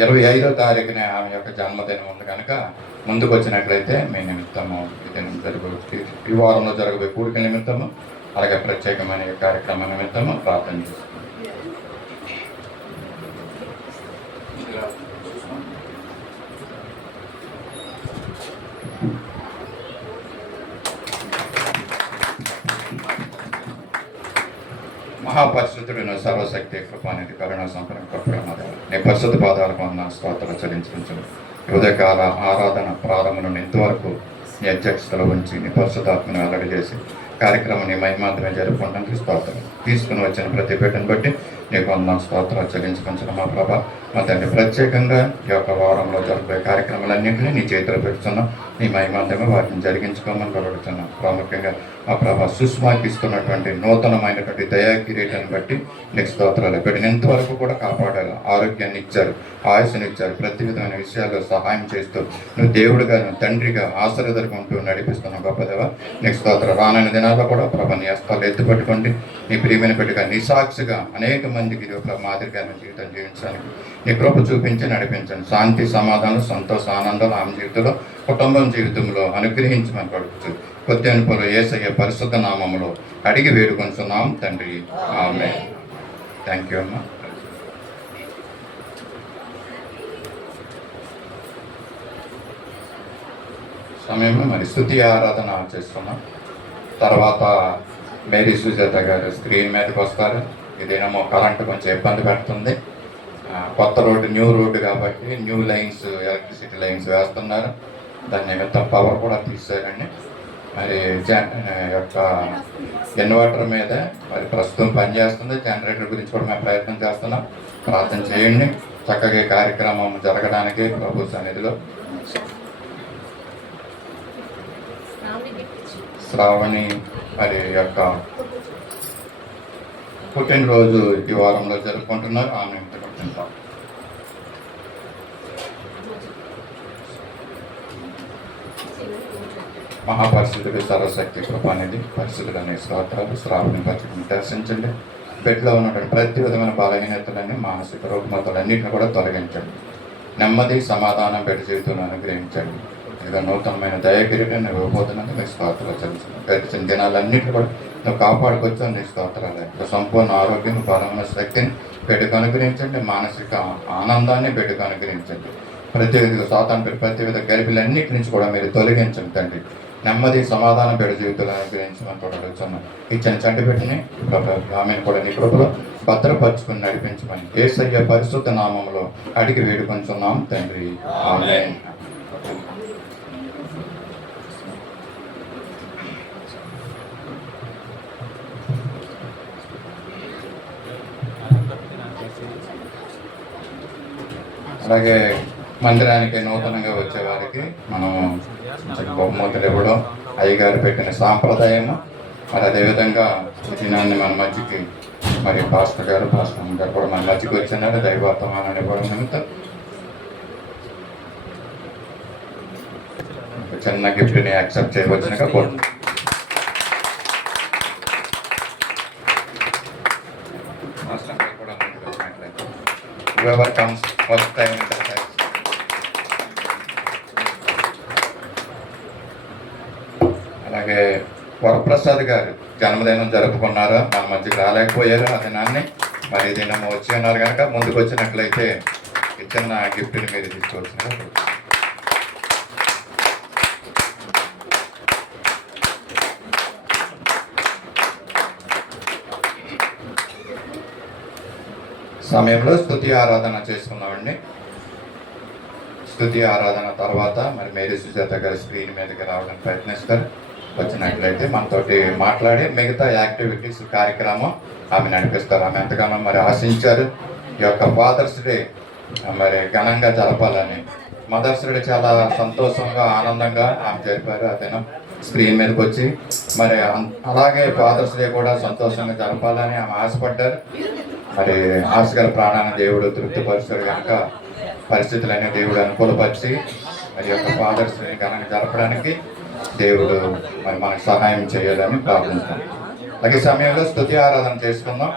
25వ తారీఖున ఆమె యొక్క జన్మదినం ఉంది కనుక ముందుకు వచ్చినట్లయితే మీ నిమిత్తము ఈ వారంలో జరగబోయే కూడిక నిమిత్తము అలాగే ప్రత్యేకమైన కార్యక్రమం నిమిత్తము ప్రార్థన చేస్తాం. మహాపరిశుద్ధుడిన సర్వశక్తి కృపానిధి కరుణా సంపన్న కృపణ నీ పరిశుద్ధ పాదాలకు అన్న స్తోత్రాలు చెల్లించు. ఉదయకాల ఆరాధన ప్రారంభం నుండి ఇంతవరకు నీ అధ్యక్షతలో ఉంచి నీ పరిశుద్ధాత్మను వెల్లడి చేసి కార్యక్రమం నీ మహిమాంతమే జరుపుకోవడానికి స్తోత్రం. తీసుకుని వచ్చిన ప్రతి బిడ్డను బట్టి నీకు వందన స్తోత్రాలు చెల్లించుకుంటున్నాం. మా ప్రభా, మా తండ్రి ప్రత్యేకంగా ఈ యొక్క వారంలో జరిపే కార్యక్రమాలన్నింటినీ నీ చేతిలో పెడుతున్నాం. నీ మహిమాంతమే వాటిని జరిగించుకోమని కోరుతున్నాం. ప్రాముఖ్యంగా మా ప్రభా సుష్మాకి ఇస్తున్నటువంటి నూతనమైనటువంటి దయా కిరీటాన్ని బట్టి నీకు స్తోత్రాలు. బిడ్డను ఎంతవరకు కూడా కాపాడారు, ఆరోగ్యాన్ని ఇచ్చారు, ఆయుష్ని ఇచ్చారు, ప్రతి విధమైన విషయాల్లో సహాయం చేస్తూ నువ్వు దేవుడిగా తండ్రిగా ఆశీర్వదకుంటూ నడిపిస్తున్నావు. గొప్పదేవా నీకు స్తోత్రం. రానైన దినాల్లో కూడా ప్రభా నీ హస్తాలు ఎత్తుపట్టుకోండి. నీ ప్రియమైన బిడ్డగా నీ సాక్షిగా అనేక మందికి మాదిరిగా జీవితం జీవించడానికి నీ కృప చూపించి నడిపించండి. శాంతి, సమాధానం, సంతోష, ఆనందాలు ఆమె జీవితంలో, కుటుంబం జీవితంలో అనుగ్రహించమని పడుతూ కొద్ది అనుపులు యేసయ్య పరిశుద్ధ నామములో అడిగి వేడుకొంచున్నాం తండ్రి, ఆమేన్. థ్యాంక్ యూ అమ్మా. సమయంలో మరి స్తుతి ఆరాధన చేస్తున్నాం. తర్వాత మేరీ సుజాత గారు స్క్రీన్ మీదకి వస్తారు. ఇదేమో కరెంట్ కొంచెం ఇబ్బంది పెడుతుంది. కొత్త రోడ్డు, న్యూ రోడ్డు కాబట్టి న్యూ లైన్స్, ఎలక్ట్రిసిటీ లైన్స్ వేస్తున్నారు. దాని నిమిత్తం పవర్ కూడా తీసారండి. మరి యొక్క ఇన్వర్టర్ మీద మరి ప్రస్తుతం పనిచేస్తుంది. జనరేటర్ గురించి కూడా మేము ప్రయత్నం చేస్తున్నాం. ప్రార్థన చేయండి. చక్కగా ఈ కార్యక్రమం జరగడానికి ప్రభు సన్నిధిలో శ్రావణి మరి యొక్క పుట్టినరోజు ఈ వారంలో జరుపుకుంటున్నారు. ఆమె పుట్టినరోజు మహాపరిశుద్ధుడు సర్వశక్తి కృపానిధి పరిశుద్ధులనే స్తోత్రాలు. శ్రావణి పచ్చడిని దర్శించండి. బెడ్లో ఉన్నటువంటి ప్రతి విధమైన బలహీనతలన్నీ, మానసిక రుగ్మతలన్నింటిని కూడా తొలగించండి. నెమ్మది సమాధానం బెడ్ జీవితంలో అనుగ్రహించండి. ఇక నూతనమైన దయకిరీటం నువ్వు ఇవ్వబోతున్నందుకు నీ స్తోత్రాలు చెల్లిస్తున్నాను. గడిచిన దినాలన్నింటినీ కూడా నువ్వు కాపాడుకొచ్చు. నీ స్తోత్రాలు. ఇక సంపూర్ణ ఆరోగ్యం, బలమైన శక్తిని బిడ్డకు అనుగ్రహించండి. మానసిక ఆనందాన్ని బిడ్డకు అనుగ్రహించండి. ప్రతి విధ స్వాతంత్ర, ప్రతి విధ గరిపిలన్నిటి నుంచి కూడా మీరు తొలగించండి తండ్రి. నెమ్మది సమాధానం బిడ్డ జీవితంలో అనుగ్రహించమని కూడా అడుగుతున్నాను. ఇచ్చిన చంటి బిడ్డని ఆమెను కూడా నీ కృపలో భద్రపరుచుకుని నడిపించమని యేసయ్య పరిశుద్ధ నామంలో అడిగి వేడుకొంచున్నాం తండ్రి. ఆమేన్. అలాగే మందిరానికి నూతనంగా వచ్చే వారికి మనం బహుమతులు ఇవ్వడం అయ్యగారు పెట్టిన సాంప్రదాయము. మరి అదేవిధంగా ఈ దినాన్ని మన మధ్యకి మరి పాస్టర్ గారు కూడా మన మధ్యకి వచ్చినారు. దైవవర్తమానాన్ని ఇవ్వడం నిమిత్తం చిన్న గిఫ్ట్ని యాక్సెప్ట్ చేయవచ్చునగా కోరుతున్నాను. Whoever comes first time in the church. అలాగే వరప్రసాద్ గారు జన్మదినం జరుపుకున్నారు. మన మధ్యకి రాలేకపోయారు. ఆ దినాన్ని మరి దినం వచ్చి ఉన్నారు కనుక ముందుకు వచ్చినట్లయితే చిన్న గిఫ్ట్ని మీరు తీసుకోవచ్చు. సమయంలో స్తుతి ఆరాధన చేసుకున్నామండి. స్తుతి ఆరాధన తర్వాత మరి మేరీ సుజాత గారి స్క్రీన్ మీదకి రావడానికి ప్రయత్నిస్తారు. వచ్చినట్లయితే మనతోటి మాట్లాడి మిగతా యాక్టివిటీస్ కార్యక్రమం ఆమె నడిపిస్తారు. ఆమె ఎంతగానో మరి ఆశించారు ఈ యొక్క ఫాదర్స్ డే మరి ఘనంగా జరపాలని. మదర్స్ డే చాలా సంతోషంగా, ఆనందంగా ఆమె జరిపారు. ఆ దినం స్క్రీన్ మీదకి వచ్చి మరి అలాగే ఫాదర్స్ డే కూడా సంతోషంగా జరపాలని ఆమె ఆశపడ్డారు. మరి ఆశగల ప్రాణాన్ని దేవుడు తృప్తిపరుస్తాడు కనుక పరిస్థితులన్నీ దేవుడు అనుకూలపరిచి మరి యొక్క ఫాదర్స్ ని ఘనంగా జరపడానికి దేవుడు మరి మనకు సహాయం చేయాలని ప్రార్థిస్తాం. అలాగే సమయంలో స్తుతి ఆరాధన చేసుకుందాం.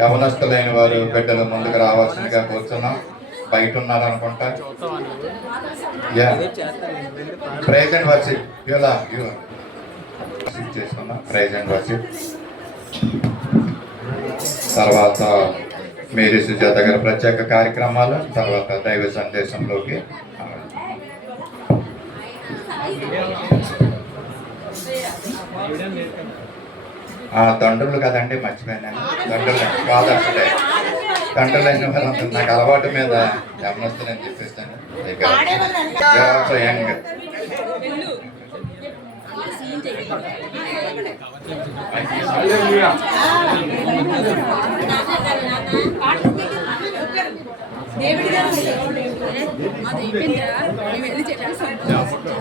యవనస్తులైన వారు బిడ్డలు ముందుకు రావాల్సిందిగా కూర్చున్నాం. బయట ఉన్నారనుకుంటా. ప్రైజ్ అండ్ వర్షిప్ చేసుకుందాం. ప్రైజ్ అండ్ వర్షిప్ తర్వాత మేరీ సుజాత గారి ప్రత్యేక కార్యక్రమాలు, తర్వాత దైవ సందేశంలోకి దండులు కదండి, మర్చిపోయినాను. దండులు కాదు, అసలే దండులు అయిన వాళ్ళు నాకు అలవాటు మీద గమనిస్తుందని చెప్పేస్తాను. యంగ్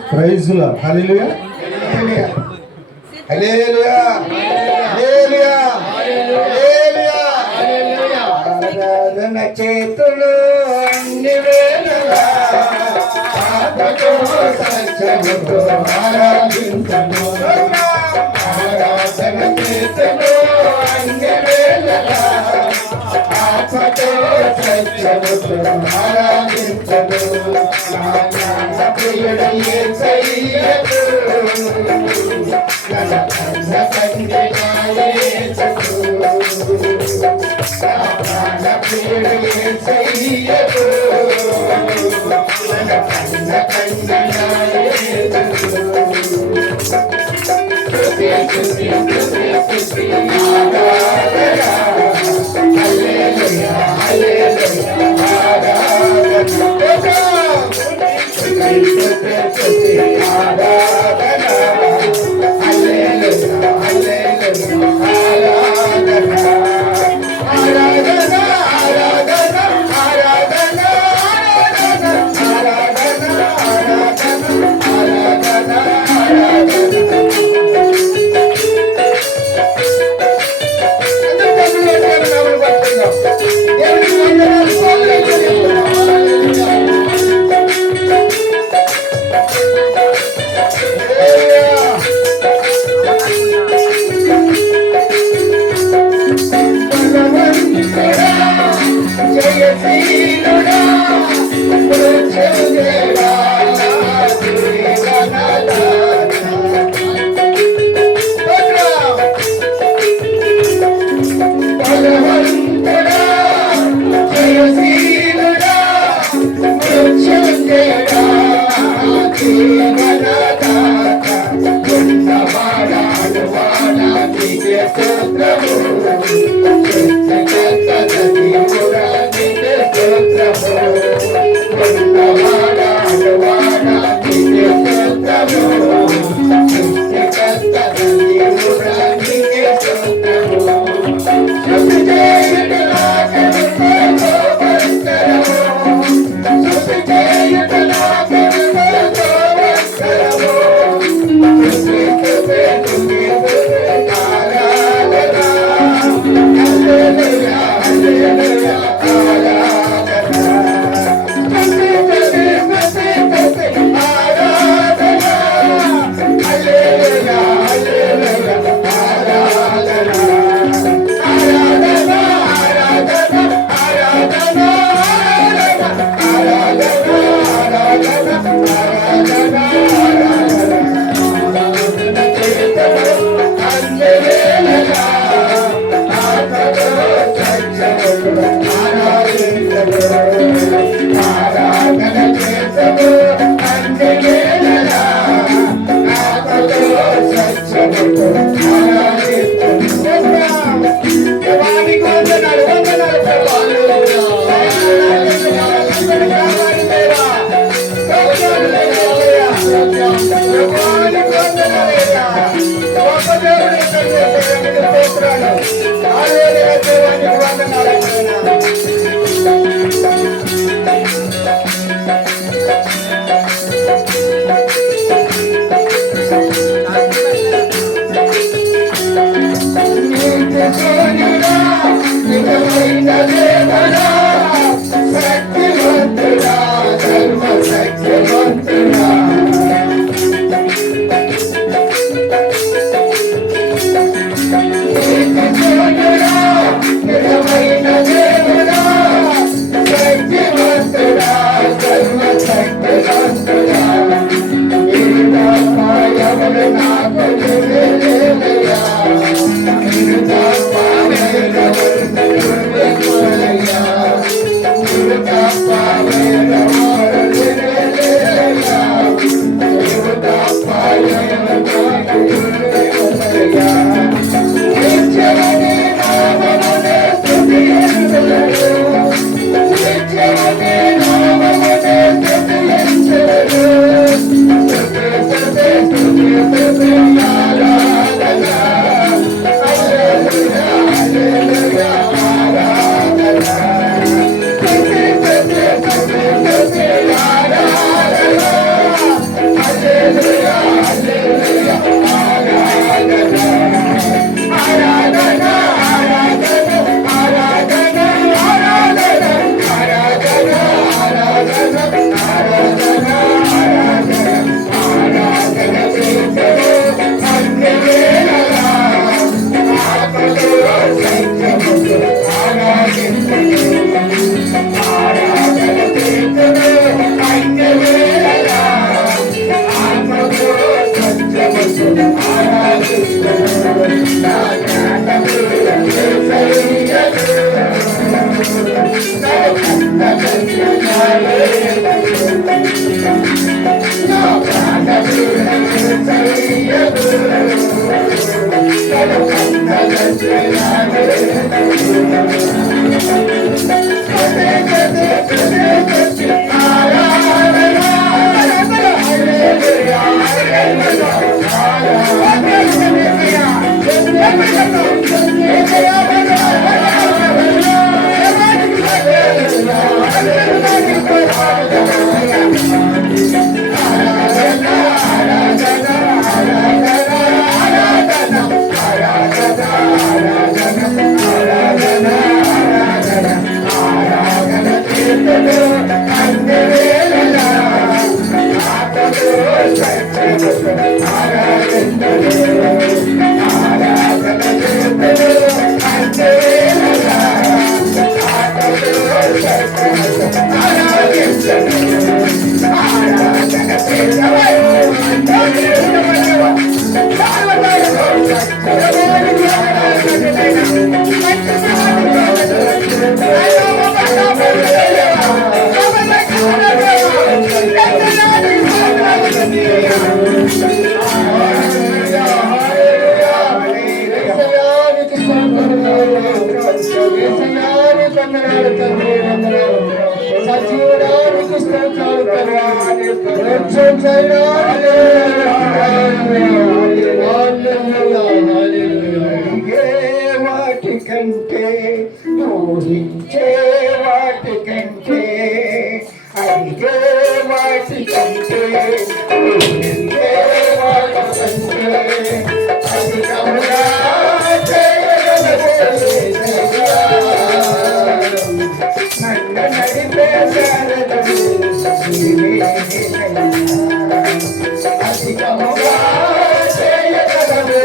ప్రైజ్లా హల్లెలూయా హల్లెలూయా హల్లెలూయా హల్లెలూయా హల్లెలూయా ఆరాధన చేతులు అన్ని వేళలా ఆత్మతో సత్యముతో ఆరాధించును. ఆరాధన చేతులు అన్ని వేళలా ఆత్మతో సత్యముతో ఆరాధించును. ఆనంద ప్రియుడు యేసయ్యకు నన్ను కన్న తండ్రి యేసుకు. ఆనంద ప్రియుడు యేసయ్యకు నన్ను కన్న తండ్రి యేసుకు. స్తుతి స్తుతి బలవంతుడా జయశీలుడా మృత్యుంజయుడా జీవనదాత బలవంతుడా జయశీలుడా మృత్యుంజయుడా జీవనదాత ఉన్నవాడాడు వాడా నీకే స్తోత్రము సృష్టికర్త దేవుడా నీకే స్తోత్రము ఉన్నవాడాడు వాడా నీకే స్తోత్రము సృష్టికర్త దేవుడా నీకే స్తోత్రము స్తుతి చేయుట నాకెంతో అవసరము స్తుతి చేయుట నాకెంతో అవసరము Yeah. వాటికంటే ఊహించే వాటికంటే అడిగే వాటికంటే ఊహించే వాటికంటే అధికముగా నన్ను నడిపే అధికముగా చేయగలవు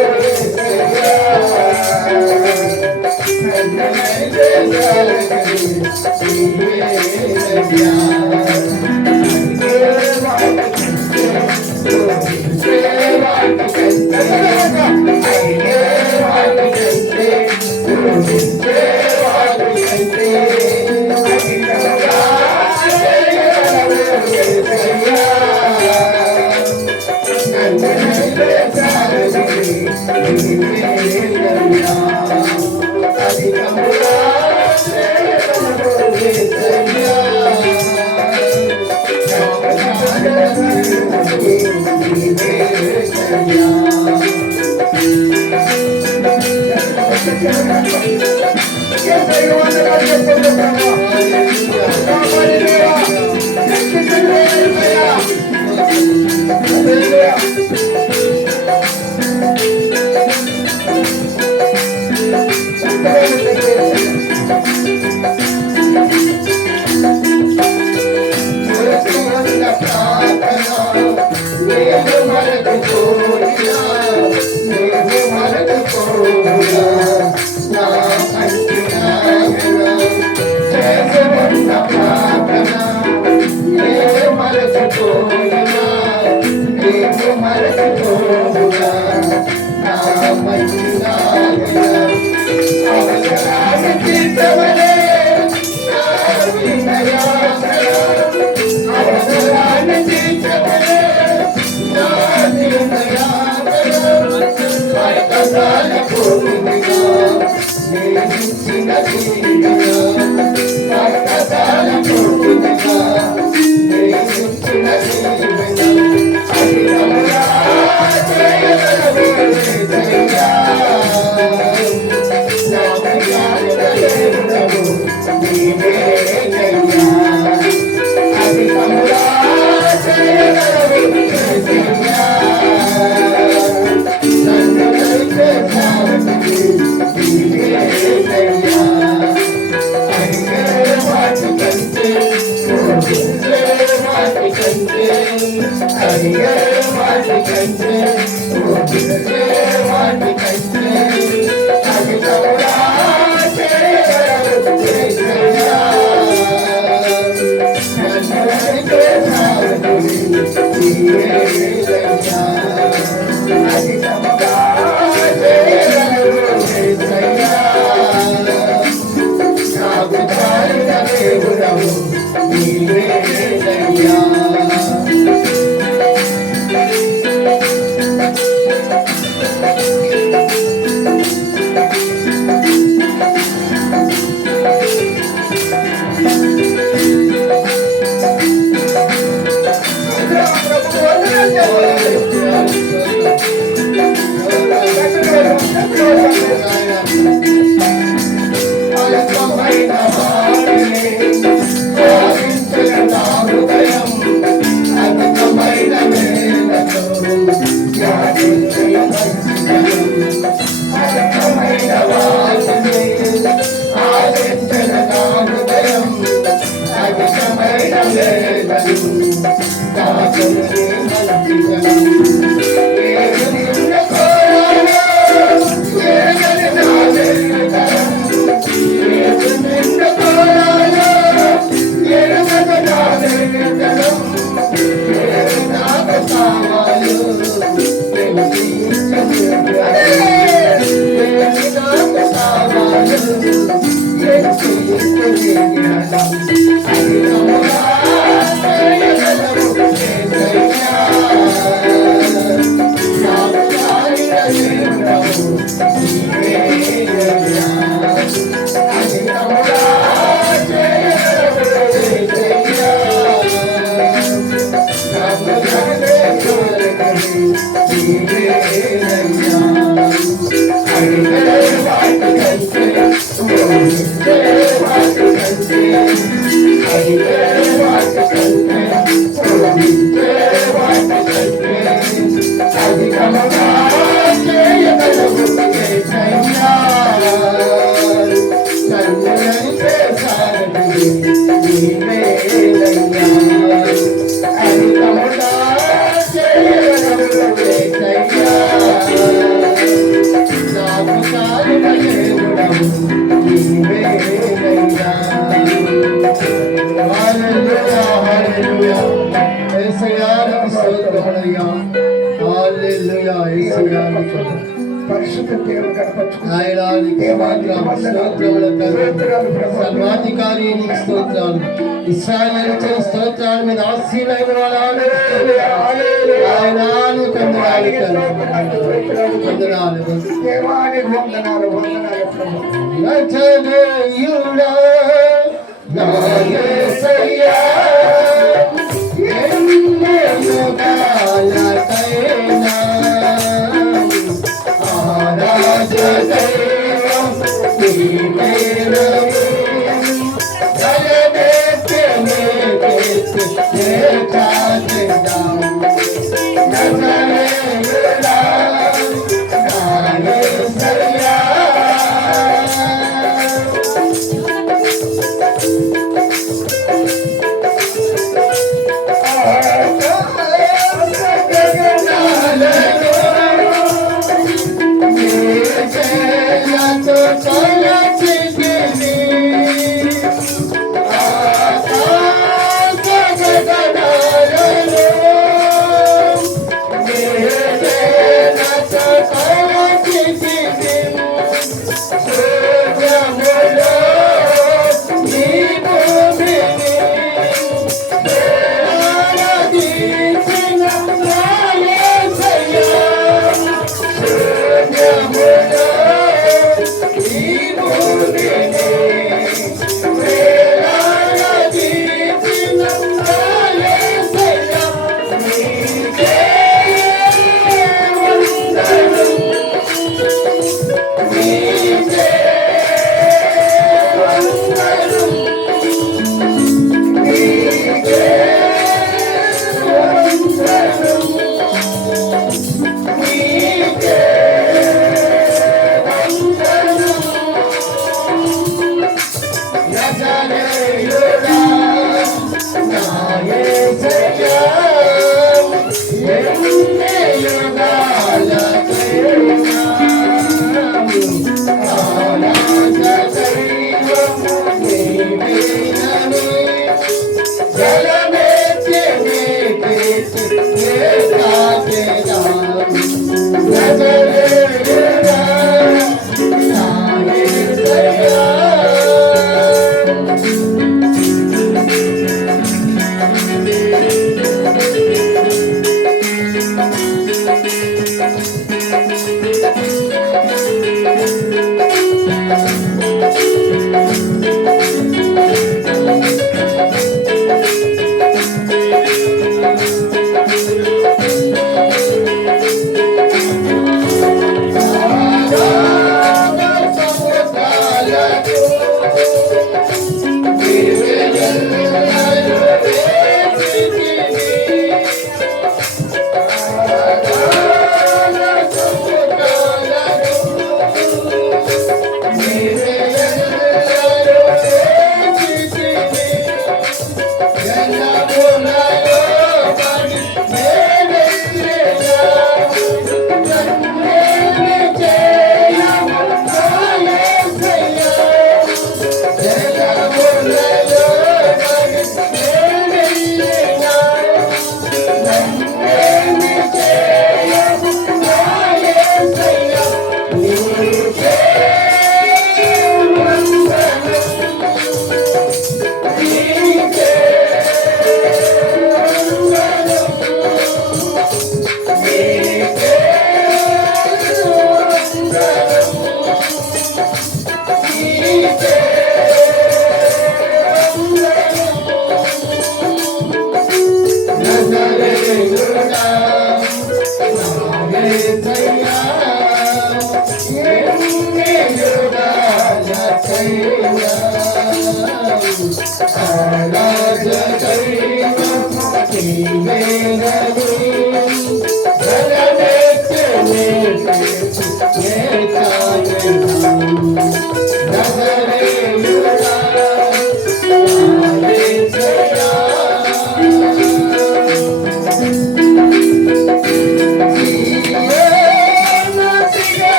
Hallelujah. నీవేనయ్యా. హల్లెలూయా, హల్లెలూయా. యేసయ్యా నీకు స్తోత్రములయ్యా. హల్లెలూయా, యేసయ్యా నీకు పరిశుద్ధ దేవుని కనపరచుకుంటాం. నాయనా నీకు స్తోత్రములు తండ్రి. సర్వాధికారి నీకు స్తోత్రాలు. ఇశ్రాయేలు చేసిన స్తోత్రాలు మీద ఆశీలైన వాళ్ళని ఆయనాను కొందనాలు కొందనాలు దేవానికి వందనాలు వందనాలు ప్రభు. నజరేయుడా నా యేసయ్యా ఎన్ని యుగాలకైనా ఆరాధనైనా నీవేనని దయచేసి చేర్చాచెదాం. నజరేయుడా నా యేసయ్యా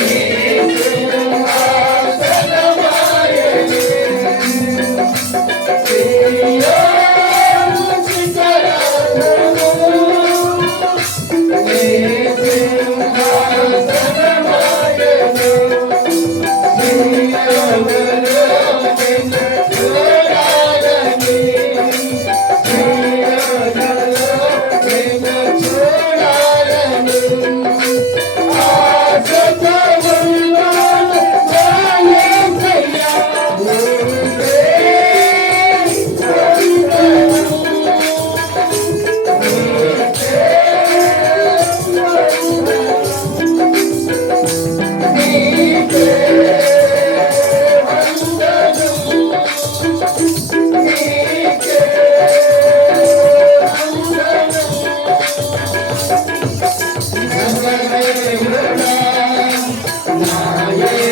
Yeah.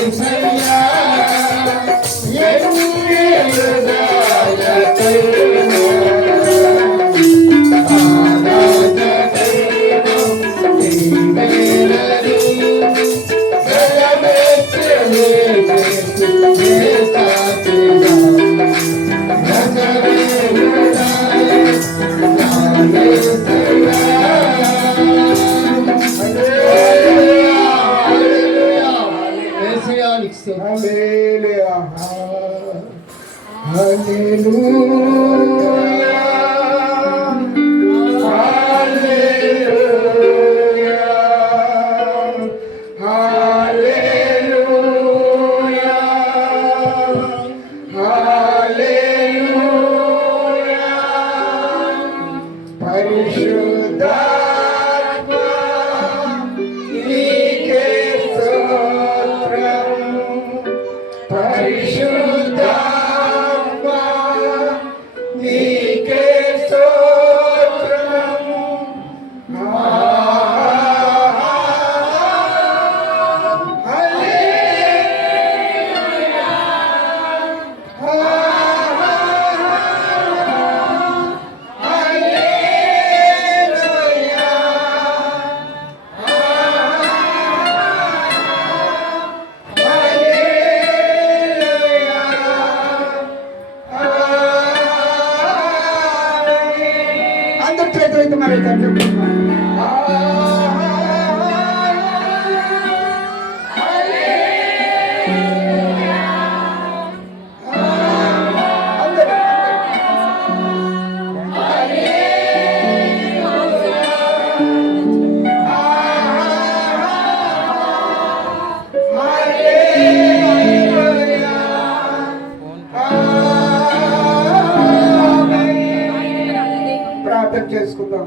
యేసయ్యా ఎన్నేళ్ళుగా జతైనా ఆరాధనైనా నీవేనని జయమెచ్చని యేసు యేసాతిగా నజరేయుడా నా యేసయ్యా యేసయ్యానికి స్తోత్రం. హల్లెలూయా హల్లెలూయా హల్లెలూయా హల్లెలూయా పరిశుద్ధాత్మా నీకే స్తోత్రం పరిశుద్ధాత్మా నీకే స్తోత్రం అందరు చేతులైతే మరి తండ్రి ప్రార్థన చేసుకుందాం.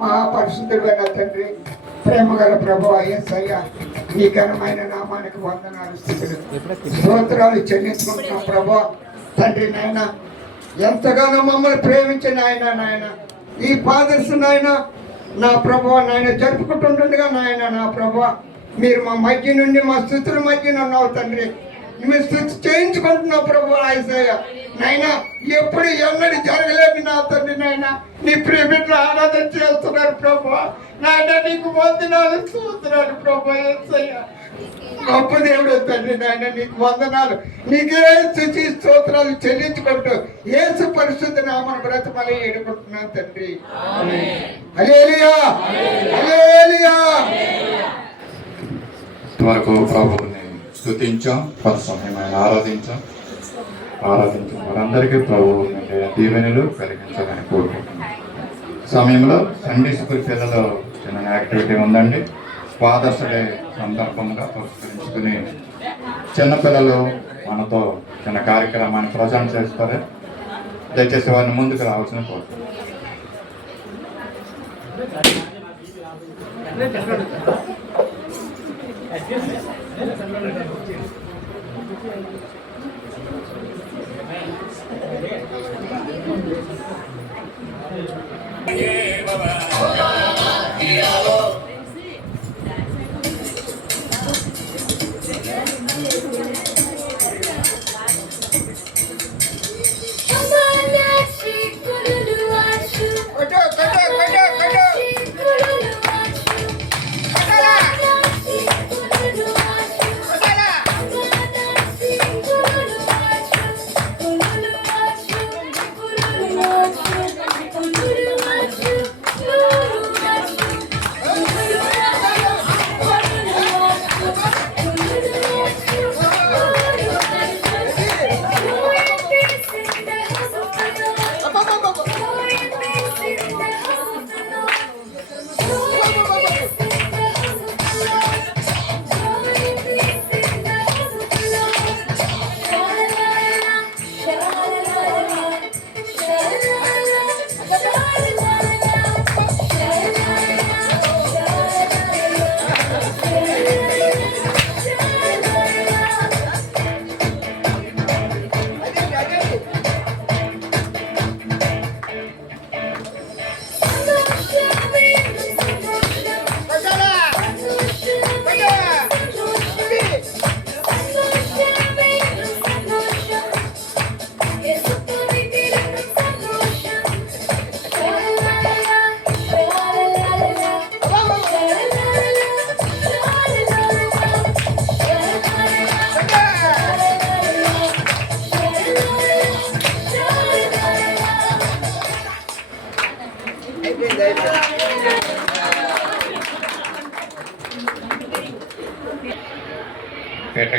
మహాపరిశుద్ధుడైన తండ్రి, ప్రేమ గల ప్రభు యేసయ్య, నీ ఘనమైన నామానికి వందనాలు స్థితులు స్తోత్రాలు చెల్లించుకుంటున్నాం ప్రభు. తండ్రి నాయన ఎంతగానో మమ్మల్ని ప్రేమించిన నాయన ఈ ఫాదర్స్ నాయన నా ప్రభు నాయన జరుపుకుంటుండగా నాయన నా ప్రభు మీరు మా మధ్య నుండి మా స్థుతుల మధ్య ఉన్నావు తండ్రి. మేము స్థుతి చేయించుకుంటున్నావు ప్రభు యేసయ్య. నాయనా ఎప్పుడు ఎన్నడూ జరగలేదు నా తండ్రి. నాయన నీ ప్రేమిట్లు ఆరాధన చేస్తున్నారు ప్రభు. నాయన నీకు వందనాలు స్తోత్రాలు ప్రభు యేసయ్య. గొప్ప దేవుడు తండ్రి. నాయన నీకు వందనాలు, నీకే స్తుతి స్తోత్రాలు చెల్లించుకుంటూ యేసు పరిశుద్ధ నామమున బ్రతమని ఏడుకుంటున్నాను తండ్రి. హల్లెలూయా హల్లెలూయా. ఇంతవరకు ప్రభువుని స్తుతించాం, కొంత సమయం ఆయన ఆరాధించాం. వారందరికీ ప్రభువు దీవెనలు కలిగించాలని కోరుకుంటున్నాం. సమయంలో సండే స్కూల్ పిల్లలు చిన్న యాక్టివిటీ ఉందండి. ఫాదర్స్ డే సందర్భంగా పురస్కరించుకుని చిన్నపిల్లలు మనతో చిన్న కార్యక్రమాన్ని ప్రజెంట్ చేస్తారు. దయచేసి వారిని ముందుకు రావాల్సిన కోరుతున్నాం.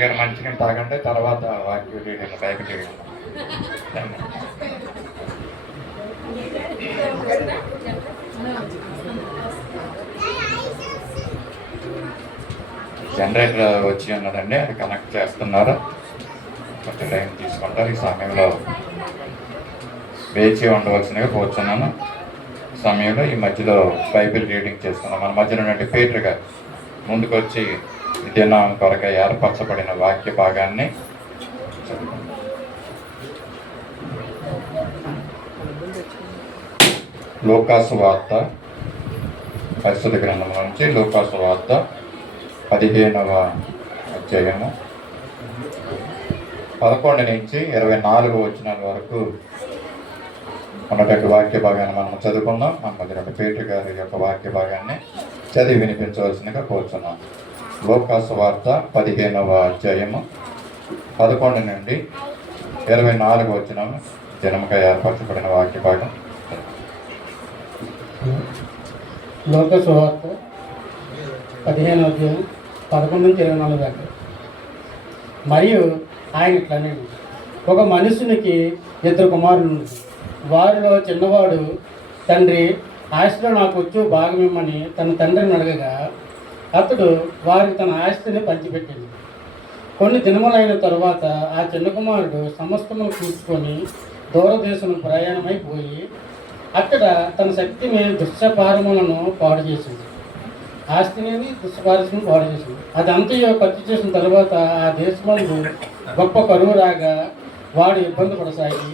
దగ్గర మంచిగా తాగండి, తర్వాత వాక్యం రీడింగ్ బైక్ రీడింగ్. జనరేటర్ వచ్చి ఉన్నదండి, అది కనెక్ట్ చేస్తున్నారు. కొంచెం టైం తీసుకుంటారు. ఈ సమయంలో వేచి ఉండవలసినగా కూర్చున్నాను. సమయంలో ఈ మధ్యలో బైబిల్ రీడింగ్ చేస్తున్నాం. మన మధ్యలో నుండి పీటర్ గారు ముందుకు వచ్చి దినం కొరకై ఏర్పరచబడిన వాక్య భాగాన్ని లూకాసు వార్త, పరిశుద్ధ గ్రంథం నుంచి లూకాసు వార్త 15వ అధ్యాయము 11 నుంచి 24 వచనాల వరకు ఉన్నటువంటి వాక్య భాగాన్ని మనం చదువుకుందాం. మన మధ్య పీటర్ గారి యొక్క వాక్య భాగాన్ని చదివి వినిపించవలసిందిగా కోరుచున్నాం. లూకాసు వార్త 15వ అధ్యాయము 11 నుండి 24 వచనం జనముగా ఏర్పరచబడిన వాక్య భాగం. లూకాసు వార్త 15వ అధ్యాయం 11 నుంచి 24 దాకా. మరియు ఆయన ఇట్లనేది, ఒక మనుషునికి 2 కుమారులు. వారిలో చిన్నవాడు, తండ్రి ఆస్తిలో నాకు వచ్చు భాగం ఇమ్మని తన తండ్రిని అడగగా అతడు వారికి తన ఆస్తిని పంచిపెట్టింది. కొన్ని దినములైన తరువాత ఆ చిన్న కుమారుడు సమస్తమును కూర్చుకొని దూరదేశం ప్రయాణమైపోయి అక్కడ తన శక్తిని దుష్పారములను పాడు చేసింది. ఆస్తిని దుష్పారములను పాడు చేసింది. అదంతయో ఖర్చు చేసిన తర్వాత ఆ దేశమందు గొప్ప కరువు రాగా వాడు ఇబ్బంది పడసాగి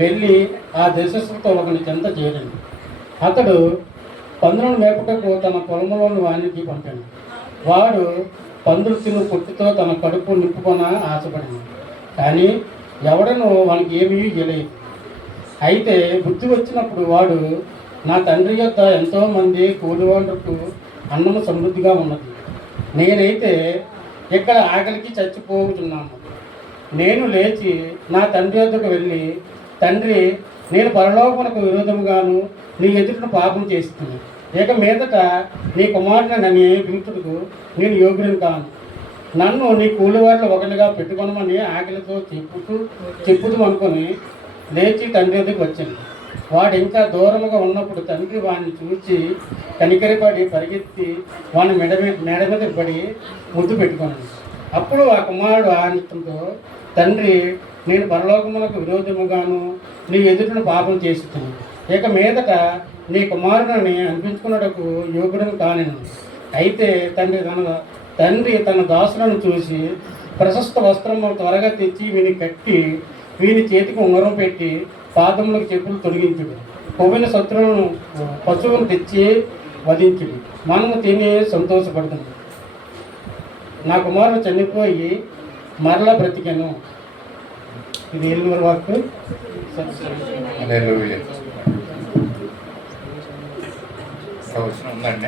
వెళ్ళి ఆ దేశస్థులతో ఒకని చెంత చేరింది. అతడు పందులను మేపుటకు తన పొలంలోని వానికి పంపాడు. వాడు పందులు తిను పొట్టుతో తన కడుపు నింపుకొన ఆశపడింది, కానీ ఎవడనూ వానికి ఏమీ ఇవ్వలేదు. అయితే బుద్ధి వచ్చినప్పుడు వాడు, నా తండ్రి యొద్ద ఎంతోమంది కూలివాళ్ళకు అన్నము సమృద్ధిగా ఉన్నది, నేనైతే ఇక్కడ ఆకలికి చచ్చిపోతున్నాను. నేను లేచి నా తండ్రి వద్దకు వెళ్ళి, తండ్రి, నేను పరలోకమునకు విరోధముగాను నీ ఎదుటిన పాపం చేస్తున్నాను. ఇక మీదట నీ కుమారుని నన్ను పిలుచుటకు నేను యోగ్యుని కాను. నన్ను నీ కూలివారిలో ఒకటిగా పెట్టుకొనమని ఆకలితో చెప్పుతూ అనుకొని లేచి తండ్రి వద్దకు వచ్చాను. వాడు ఇంకా దూరముగా ఉన్నప్పుడు తండ్రి వాడిని చూసి కనికరిపడి పరిగెత్తి వాడిని మెడ మీద పడి ముద్దు పెట్టుకున్నాను. అప్పుడు ఆ కుమారుడు ఆనందంతో, తండ్రి, నేను పరలోకములకు విరోధముగాను నీ ఎదుటిన పాపం చేస్తున్నాను. ఇక మీదట నీ కుమారుని అనిపించుకున్నటకు యోగులను కానను. అయితే తండ్రి తన దాసులను చూసి ప్రశస్త వస్త్రము త్వరగా తెచ్చి వీని కట్టి వీని చేతికి ఉంగరం పెట్టి పాదములకు చెప్పులు తొలగించుడు, కొవ్విన శత్రువులను పశువును తెచ్చి వధించుడు, మనము తిని సంతోషపడుతుంది. నా కుమారుడు చనిపోయి మరలా బ్రతికాను. ఇది ఎల్లువరి వాక్కు. ఉందండి,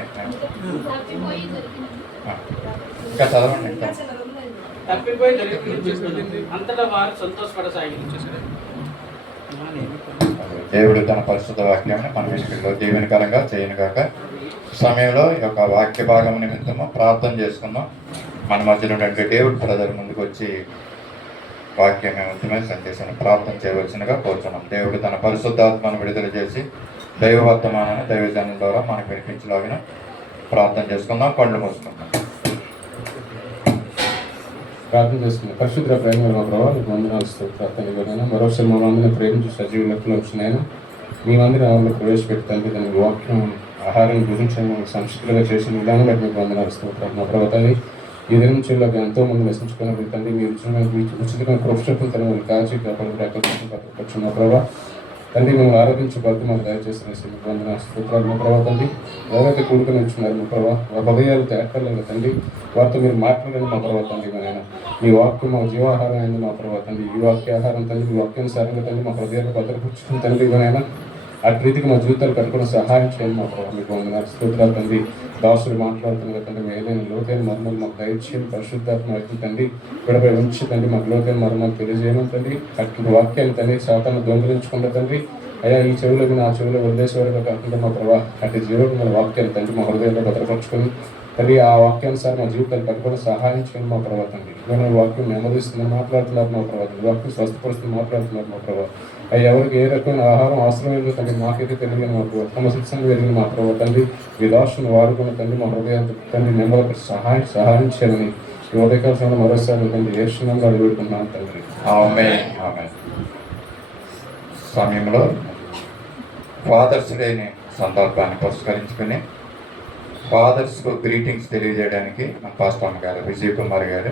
ఇంకా చదవండి. ఇంకా తప్పిపోయి దొరికి అంతటా వారు సంతోషపడసాగింది. దేవుడు తన పరిశుద్ధ వాక్యాన్ని మన విషయంలో దీవెనకరంగా చేయనుగాక. సమయంలో ఈ యొక్క వాక్య భాగం నిమిత్తము ప్రార్థన చేసుకుందాం. మన మధ్యలో ఉన్నటువంటి దేవుడు బ్రదర్ ముందుకు వచ్చి వాక్యం నిమిత్తమే సందేశాన్ని ప్రార్థన చేయవలసినగా కోరుచున్నాం. దేవుడు తన పరిశుద్ధాత్మను విడుదల చేసి దైవ వర్తమానాన్ని దైవజనం ద్వారా మనకు వినిపించలాగిన ప్రార్థన చేసుకుందాం. కళ్ళు మూసుకుందాం. ప్రార్థన చేసుకున్నాం. పరిశుద్ధ ప్రేమ మా ప్రభావ నీకు వందనాలు స్తోత్రాలు. మరోసారి మా మందిని ప్రేమించి సజీవ లెక్కలు వచ్చినాయన మీ మందిని వాళ్ళని ప్రవేశపెట్టి తండ్రి దానికి వాక్యం ఆహారం గురించి సంస్కృతిగా చేసిన విధానం బట్టి మీకు వందనాలు స్తోత్రాలు. మా ప్రభావ ఈ దినంలో ఎంతో మంది నశించుకున్న తండ్రి మీరు ఉచితంగా ప్రొఫెషనల్ తన కాచి కాపాడు మా ప్రభావ తండ్రి మేము ఆరాధించబడుతూ మాకు దయచేసిన వందన స్తోత్రాలు. మా ప్రభావ తండ్రి ఎవరైతే కూడుకొని వచ్చినారు మా ప్రభావ హృదయాలు తేటలేదు తండ్రి, వారితో మీరు మాట్లాడండి మా ప్రభావ తండ్రి. ఆయన మీ వాక్యం మా జీవాహారం అయింది మా ప్రభావ తండ్రి. ఈ వాక్యాహారం తండ్రి మీ వాక్యానుసారంగా తండ్రి మా హృదయాలు భద్రపరుచుకుని తండ్రి ఆయన అటు రీతికి మా జీవితాలు కట్టుకుని సహాయం చేయండి మా ప్రభావ. మీకు వందనాలు స్తోత్రాలు తండ్రి. దాసులు మాట్లాడుతున్నారు తండ్రి, ఏదైనా లోతైన మర్మాలు మాకు దయచేయండి. పరిశుద్ధాత్మ తండ్రి విడపై ఉంచి తండ్రి మాకు లోతైన మర్మాలు తెలియజేయడం తండ్రి. అటువంటి వాక్యాన్ని తండ్రి సాతాను దొంగిలించుకుంటా తండ్రి అయ్యా ఈ చెవులకు నా చెవులో వదిలేసే వరకు కాకుండా మా ప్రభావ అటు జీవకుల వాక్యాలు తండ్రి మా హృదయంలో భద్రపరుచుకొని తండ్రి ఆ వాక్యానుసారి మా జీవితాలు కట్టుకొని సహాయం చేయండి మా ప్రభావ తండ్రి. నేను వాక్యం నెమ్మదిస్తుంది మాట్లాడుతున్నారు మా ప్రభావ, వాక్యం స్వస్థపరుస్తుంది మాట్లాడుతున్నారు మా ప్రభావ. అవి ఎవరికి ఏ రకమైన ఆహారం అవసరం ఏంటో తండ్రి మాకైతే తెలియని మా ప్రభావ, తమ శిక్షణ జరిగిన మా ప్రభావ తండ్రి. ఈ రాష్ట్రం వాడుకున్న తండ్రి మా హృదయాన్ని తండ్రి నెమ్మది సహాయం చేయమని ఈ ఉదయకాల సమయంలో మరోసారి తండ్రి ఏ క్షణంలో అడుగుతున్నాను తండ్రి. ఆమేన్. ఆమేన్. సమయంలో ఫాదర్స్ డేని సందర్భాన్ని పురస్కరించుకుని ఫాదర్స్కు గ్రీటింగ్స్ తెలియజేయడానికి మన పాస్టర్ గారు విజయ్ కుమార్ గారు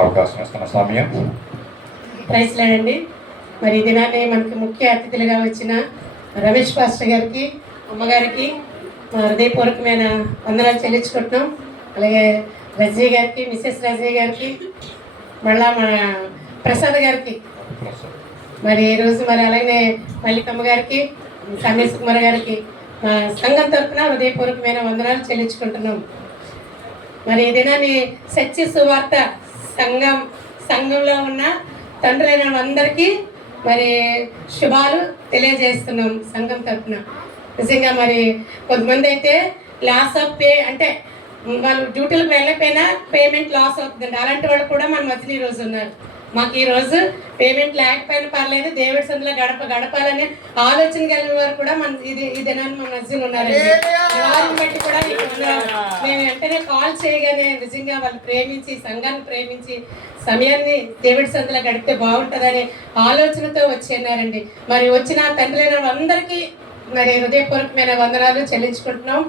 అవకాశం ఇస్తున్న సమయం. ప్రైస్లాడండి. మరి ఈ దినాన్ని మనకి ముఖ్య అతిథులుగా వచ్చిన రమేష్ పాస్టర్ గారికి, అమ్మగారికి మా హృదయపూర్వకమైన వందనాలు చెల్లించుకుంటున్నాం. అలాగే రజనీ గారికి, మిసెస్ రజనీ గారికి, మళ్ళా మన ప్రసాద్ గారికి, మరి ఈరోజు మరి అలాగే మల్లికమ్మ గారికి, రమేష్ కుమార్ గారికి మా సంఘం తరఫున హృదయపూర్వకమైన వందనాలు చెల్లించుకుంటున్నాం. మరి ఈ దినాన్ని సత్య సువార్త సంఘంలో ఉన్న తండ్రులైన అందరికీ మరి శుభాలు తెలియజేస్తున్నాం సంఘం తరఫున. నిజంగా మరి కొంతమంది అయితే లాస్ ఆఫ్ పే అంటే వాళ్ళు డ్యూటీలకు వెళ్ళకపోయినా పేమెంట్ లాస్ అవుతుందండి. అలాంటి వాళ్ళు కూడా మన మధ్యన ఈరోజు ఉన్నారు. మాకు ఈరోజు పేమెంట్ లేకపోయినా పర్లేదు, దేవుడి సందులో గడపాలనే ఆలోచన కలిగిన వారు కూడా మన ఈ దినాన్ని మన మధ్యన ఉన్నారండి. వారిని బట్టి కూడా మేము వెంటనే కాల్ చేయగానే నిజంగా వాళ్ళు ప్రేమించి సంఘాన్ని ప్రేమించి సమయాన్ని దేవుడి సందులో గడిపితే బాగుంటుందనే ఆలోచనతో వచ్చేన్నారండి. మరి వచ్చిన తండ్రులైన అందరికీ మరి హృదయపూర్వకమైన వందనాలు చెల్లించుకుంటున్నాం.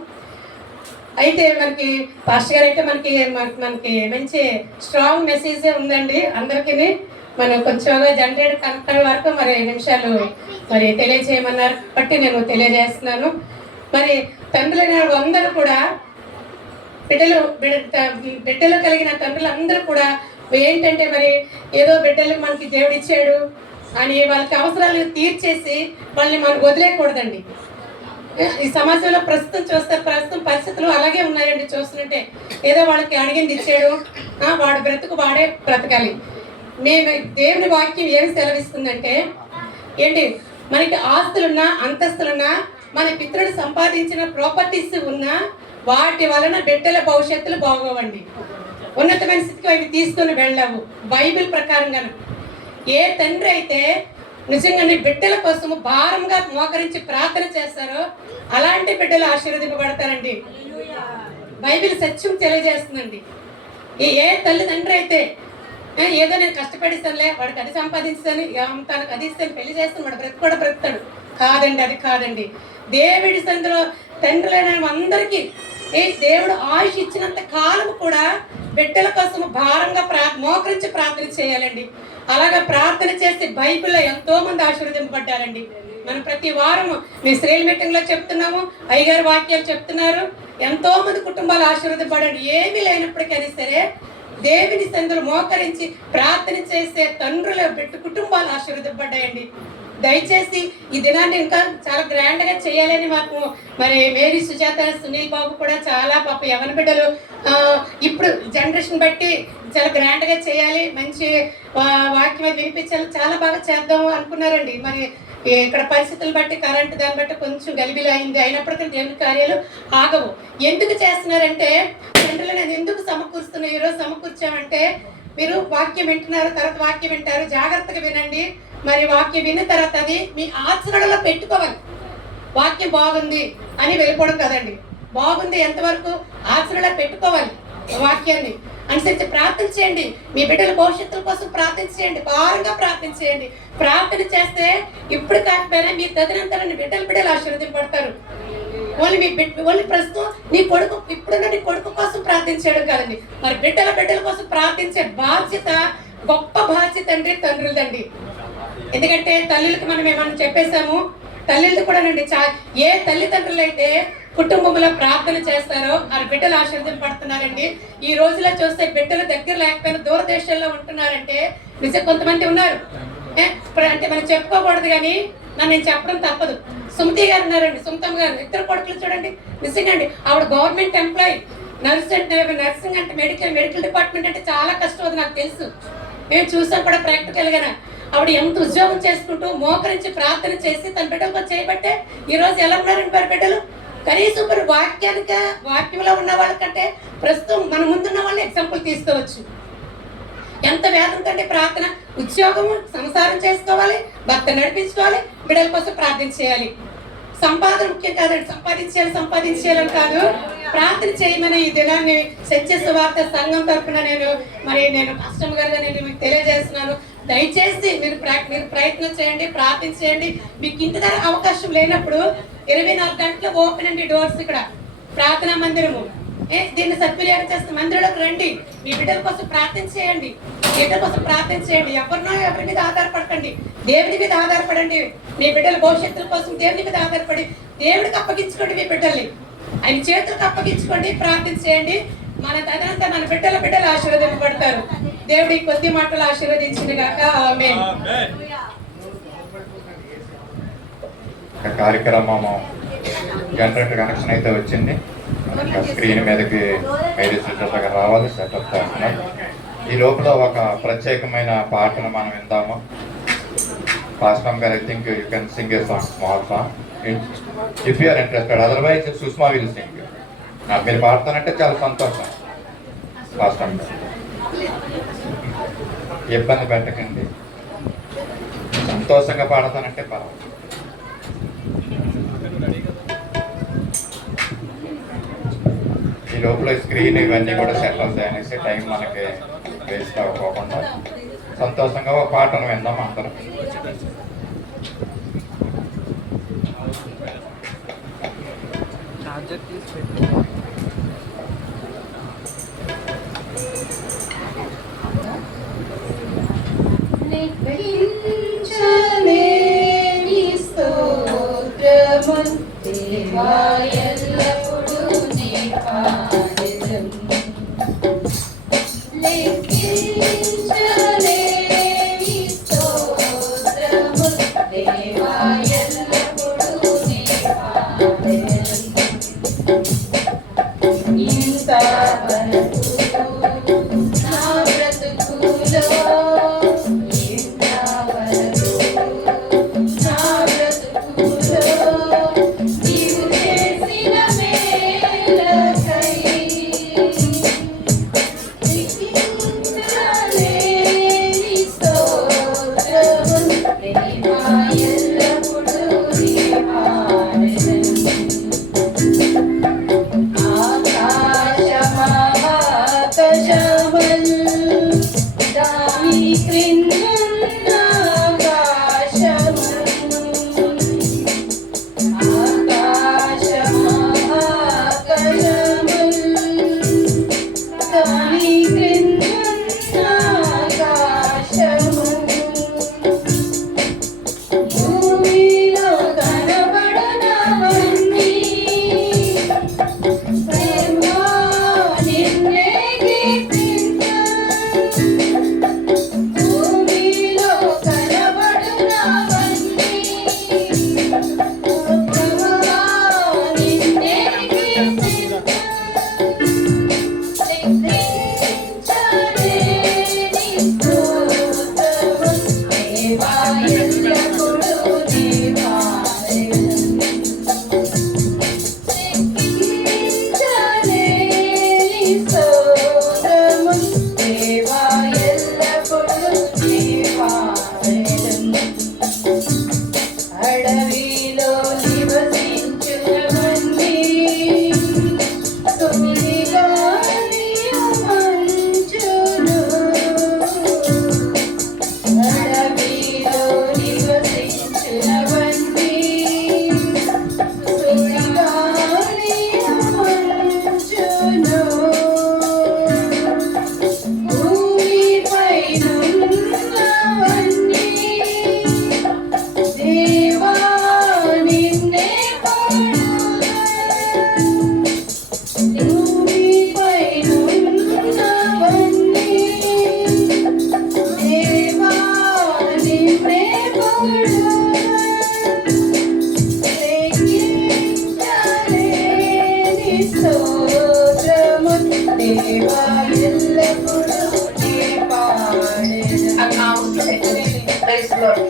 అయితే మనకి పాస్టర్ గారు అయితే మనకి మంచి స్ట్రాంగ్ మెసేజ్ ఉందండి అందరికీ. మనం కొంచెంగా జనరేట్ కనెక్ట్ వరకు మరి నిమిషాలు మరి తెలియజేయమన్నారు బట్టి నేను తెలియజేస్తున్నాను. మరి తండ్రులైన అందరూ కూడా బిడ్డలు కలిగిన తండ్రులు అందరూ కూడా ఏంటంటే మరి ఏదో బిడ్డలు మనకి దేవుడు ఇచ్చాడు అని వాళ్ళకి అవసరాలు తీర్చేసి వాళ్ళని మనం వదిలేయకూడదండి. ఈ సమాజంలో ప్రస్తుతం పరిస్థితులు అలాగే ఉన్నాయండి. చూస్తుంటే ఏదో వాళ్ళకి అడిగింది ఇచ్చాడు, వాడు వాడే బ్రతకాలి. మేము దేవుని వాక్యం ఏమి సెలవిస్తుందంటే ఏంటి, మనకి ఆస్తులున్నా అంతస్తులున్నా మన పితరుడు సంపాదించిన ప్రాపర్టీస్ ఉన్నా వాటి వలన బిడ్డల భవిష్యత్తులు బాగోవండి. ఉన్నతమైన స్థితికి అవి తీసుకొని వెళ్ళావు. బైబిల్ ప్రకారంగా ఏ తండ్రి అయితే నిజంగానే బిడ్డల కోసము భారంగా మోకరించి ప్రార్థన చేస్తారో అలాంటి బిడ్డలు ఆశీర్వదింపబడతారండి. బైబిల్ సత్యం తెలియజేస్తుందండి. ఏ తల్లిదండ్రి అయితే ఏదో నేను కష్టపడిస్తానులే, వాడికి అది సంపాదించాను, తనకు అది ఇస్తాను, పెళ్లి చేస్తాను, వాడు కూడా బ్రతుకుతాడు కాదండి, అది కాదండి. దేవుడి సందులో తండ్రులైన అందరికీ దేవుడు ఆయుష్ ఇచ్చినంత కాలం కూడా బిడ్డల కోసం భారంగా మోకరించి ప్రార్థన చేయాలండి. అలాగా ప్రార్థన చేస్తే బైబిల్లో ఎంతో మంది ఆశీర్వదింపబడ్డారండి. మనం ప్రతి వారం మీ శ్రేణి మీటింగ్ లో చెప్తున్నాము, అయ్యగారు వాక్యాలు చెప్తున్నారు. ఎంతో మంది కుటుంబాలు ఆశీర్వదింపబడండి. ఏమీ లేనప్పటికైనా సరే దేవుని సందులో మోకరించి ప్రార్థన చేసే తండ్రుల కుటుంబాలు ఆశీర్వదింపబడ్డాయండి. దయచేసి ఈ దినాన్ని ఇంకా చాలా గ్రాండ్ గా చేయాలని మాకు మరి మేరీ సుజాత, సునీల్ బాబు కూడా చాలా పాప యవన బిడ్డలు ఇప్పుడు జనరేషన్ బట్టి చాలా గ్రాండ్ గా చేయాలి, మంచి వాక్యం వినిపించాలి, చాలా బాగా చేద్దాం అనుకున్నారండి. మరి ఇక్కడ పరిస్థితులు బట్టి కరెంట్ దాన్ని బట్టి కొంచెం గలిబిలి అయింది. అయినప్పటికీ దేవుని కార్యాలు ఆగవు. ఎందుకు చేస్తున్నారంటే తండ్రులు నేను ఎందుకు సమకూరుస్తున్నా, ఈరోజు సమకూర్చామంటే మీరు వాక్యం వింటున్నారు, తర్వాత వాక్యం వింటారు, జాగ్రత్తగా వినండి. మరి వాక్యం విన్న తర్వాత అది మీ ఆచరణలో పెట్టుకోవాలి. వాక్యం బాగుంది అని వెళ్ళిపోవడం కదండి. బాగుంది ఎంతవరకు ఆచరణలో పెట్టుకోవాలి. వాక్యాన్ని అనుసరించి ప్రార్థన చేయండి. మీ బిడ్డల భవిష్యత్తుల కోసం ప్రార్థన చేయండి, భారంగా ప్రార్థన చేయండి. ప్రార్థన చేస్తే ఇప్పుడు కాకపోయినా మీ తగినంతలో బిడ్డలు ఆశీర్వదింపడతారు. ఓన్లీ ప్రస్తుతం నీ కొడుకు ఇప్పుడున్న నీ కొడుకు కోసం ప్రార్థించడం కాదండి, మరి బిడ్డల కోసం ప్రార్థించే బాధ్యత, గొప్ప బాధ్యత అండి తండ్రులదండి. ఎందుకంటే తల్లులకు మనం ఏమన్నా చెప్పేశాము, తల్లిది కూడానండి. ఏ తల్లిదండ్రులు అయితే కుటుంబంలో ప్రార్థన చేస్తారో ఆ బిడ్డలు ఆశీర్వదింపబడుతున్నారండి. ఈ రోజులో చూస్తే బిడ్డలు దగ్గర లేకపోయినా దూరదేశాల్లో ఉంటున్నారంటే నిజం కొంతమంది ఉన్నారు. అంటే మనం చెప్పుకోకూడదు కానీ నేను చెప్పడం తప్పదు. సుమతి గారు ఉన్నారండి, సుమతమ్మ గారు, ఇద్దరు కొడుకులు చూడండి. నిజంగా అండి, ఆవిడ గవర్నమెంట్ ఎంప్లాయీ, నర్సింగ్ అంటే మెడికల్ డిపార్ట్మెంట్ అంటే చాలా కష్టం, అది నాకు తెలుసు. మేము చూసాం కూడా ప్రాక్టికల్గా. ఆవిడ ఎంత ఉద్యోగం చేసుకుంటూ మోకరించి ప్రార్థన చేసి తన బిడ్డలకు చేయబట్టే ఈరోజు ఎలా ఉన్నారండి వారి బిడ్డలు. కనీసం మరి వాక్యంలో ఉన్న వాళ్ళకంటే ప్రస్తుతం మన ముందున్న వాళ్ళు ఎగ్జాంపుల్ తీసుకోవచ్చు. ఎంత వేదం కంటే ప్రార్థన, ఉద్యోగము, సంసారం చేసుకోవాలి, భర్త నడిపించుకోవాలి, బిడ్డల కోసం ప్రార్థన చేయాలి. సంపాదన ముఖ్యం కాదండి, సంపాదించేయాలని కాదు, ప్రార్థన చేయమని ఈ దినాన్ని సత్య సువార్త సంఘం తరఫున నేను కస్టమర్ గారుగా నేను మీకు తెలియజేస్తున్నాను. దయచేసి మీరు ప్రయత్నం చేయండి, ప్రార్థన చేయండి. మీకు ఇంటి దగ్గర అవకాశం లేనప్పుడు 24 గంటలు ఓపెన్ అండి డోర్స్. ఇక్కడ ప్రార్థనా మందిరము, దీన్ని సద్వినియోగం చేస్తే మందిరంలోకి రండి. మీ బిడ్డల కోసం ప్రార్థన చేయండి, ఎవరి మీద ఆధారపడకండి, దేవుని మీద ఆధారపడండి. మీ బిడ్డల భవిష్యత్తుల కోసం దేవుని మీద ఆధారపడి దేవుడికి అప్పగించుకోండి. మీ బిడ్డల్ని ఆయన చేతులకు అప్పగించుకోండి, ప్రార్థన చేయండి. మన తదనంతా మన బిడ్డలు ఆశీర్వదింపబడతారు. దేవుడి కొద్ది మాటలు ఆశీర్వదించిన గాక ఆమేన్. కార్యక్రమము జనరేటర్ కనెక్షన్ అయితే వచ్చింది. స్క్రీన్ మీదకి శ్రద్ధగా రావాలి. సెటప్ చేస్తున్నారు. ఈ లోపల ఒక ప్రత్యేకమైన పాటను మనం విందాము. పాస్టర్ గారు, I think you can sing a song, small song if you are interested. Otherwise Sushma will sing. మీరు పాడతానంటే చాలా సంతోషం. పాస్టర్ గారు ఇబ్బంది పెట్టకండి, సంతోషంగా పాడతానంటే పర్వాలేదు. ఈ లోపల స్క్రీన్ ఇవన్నీ కూడా సెట్ అవుతాయి అనేసి టైం మనకి వేస్ట్ అవ్వకుండా సంతోషంగా ఒక పాటను విందాం అందరం. చార్జర్ తీసి పెట్టి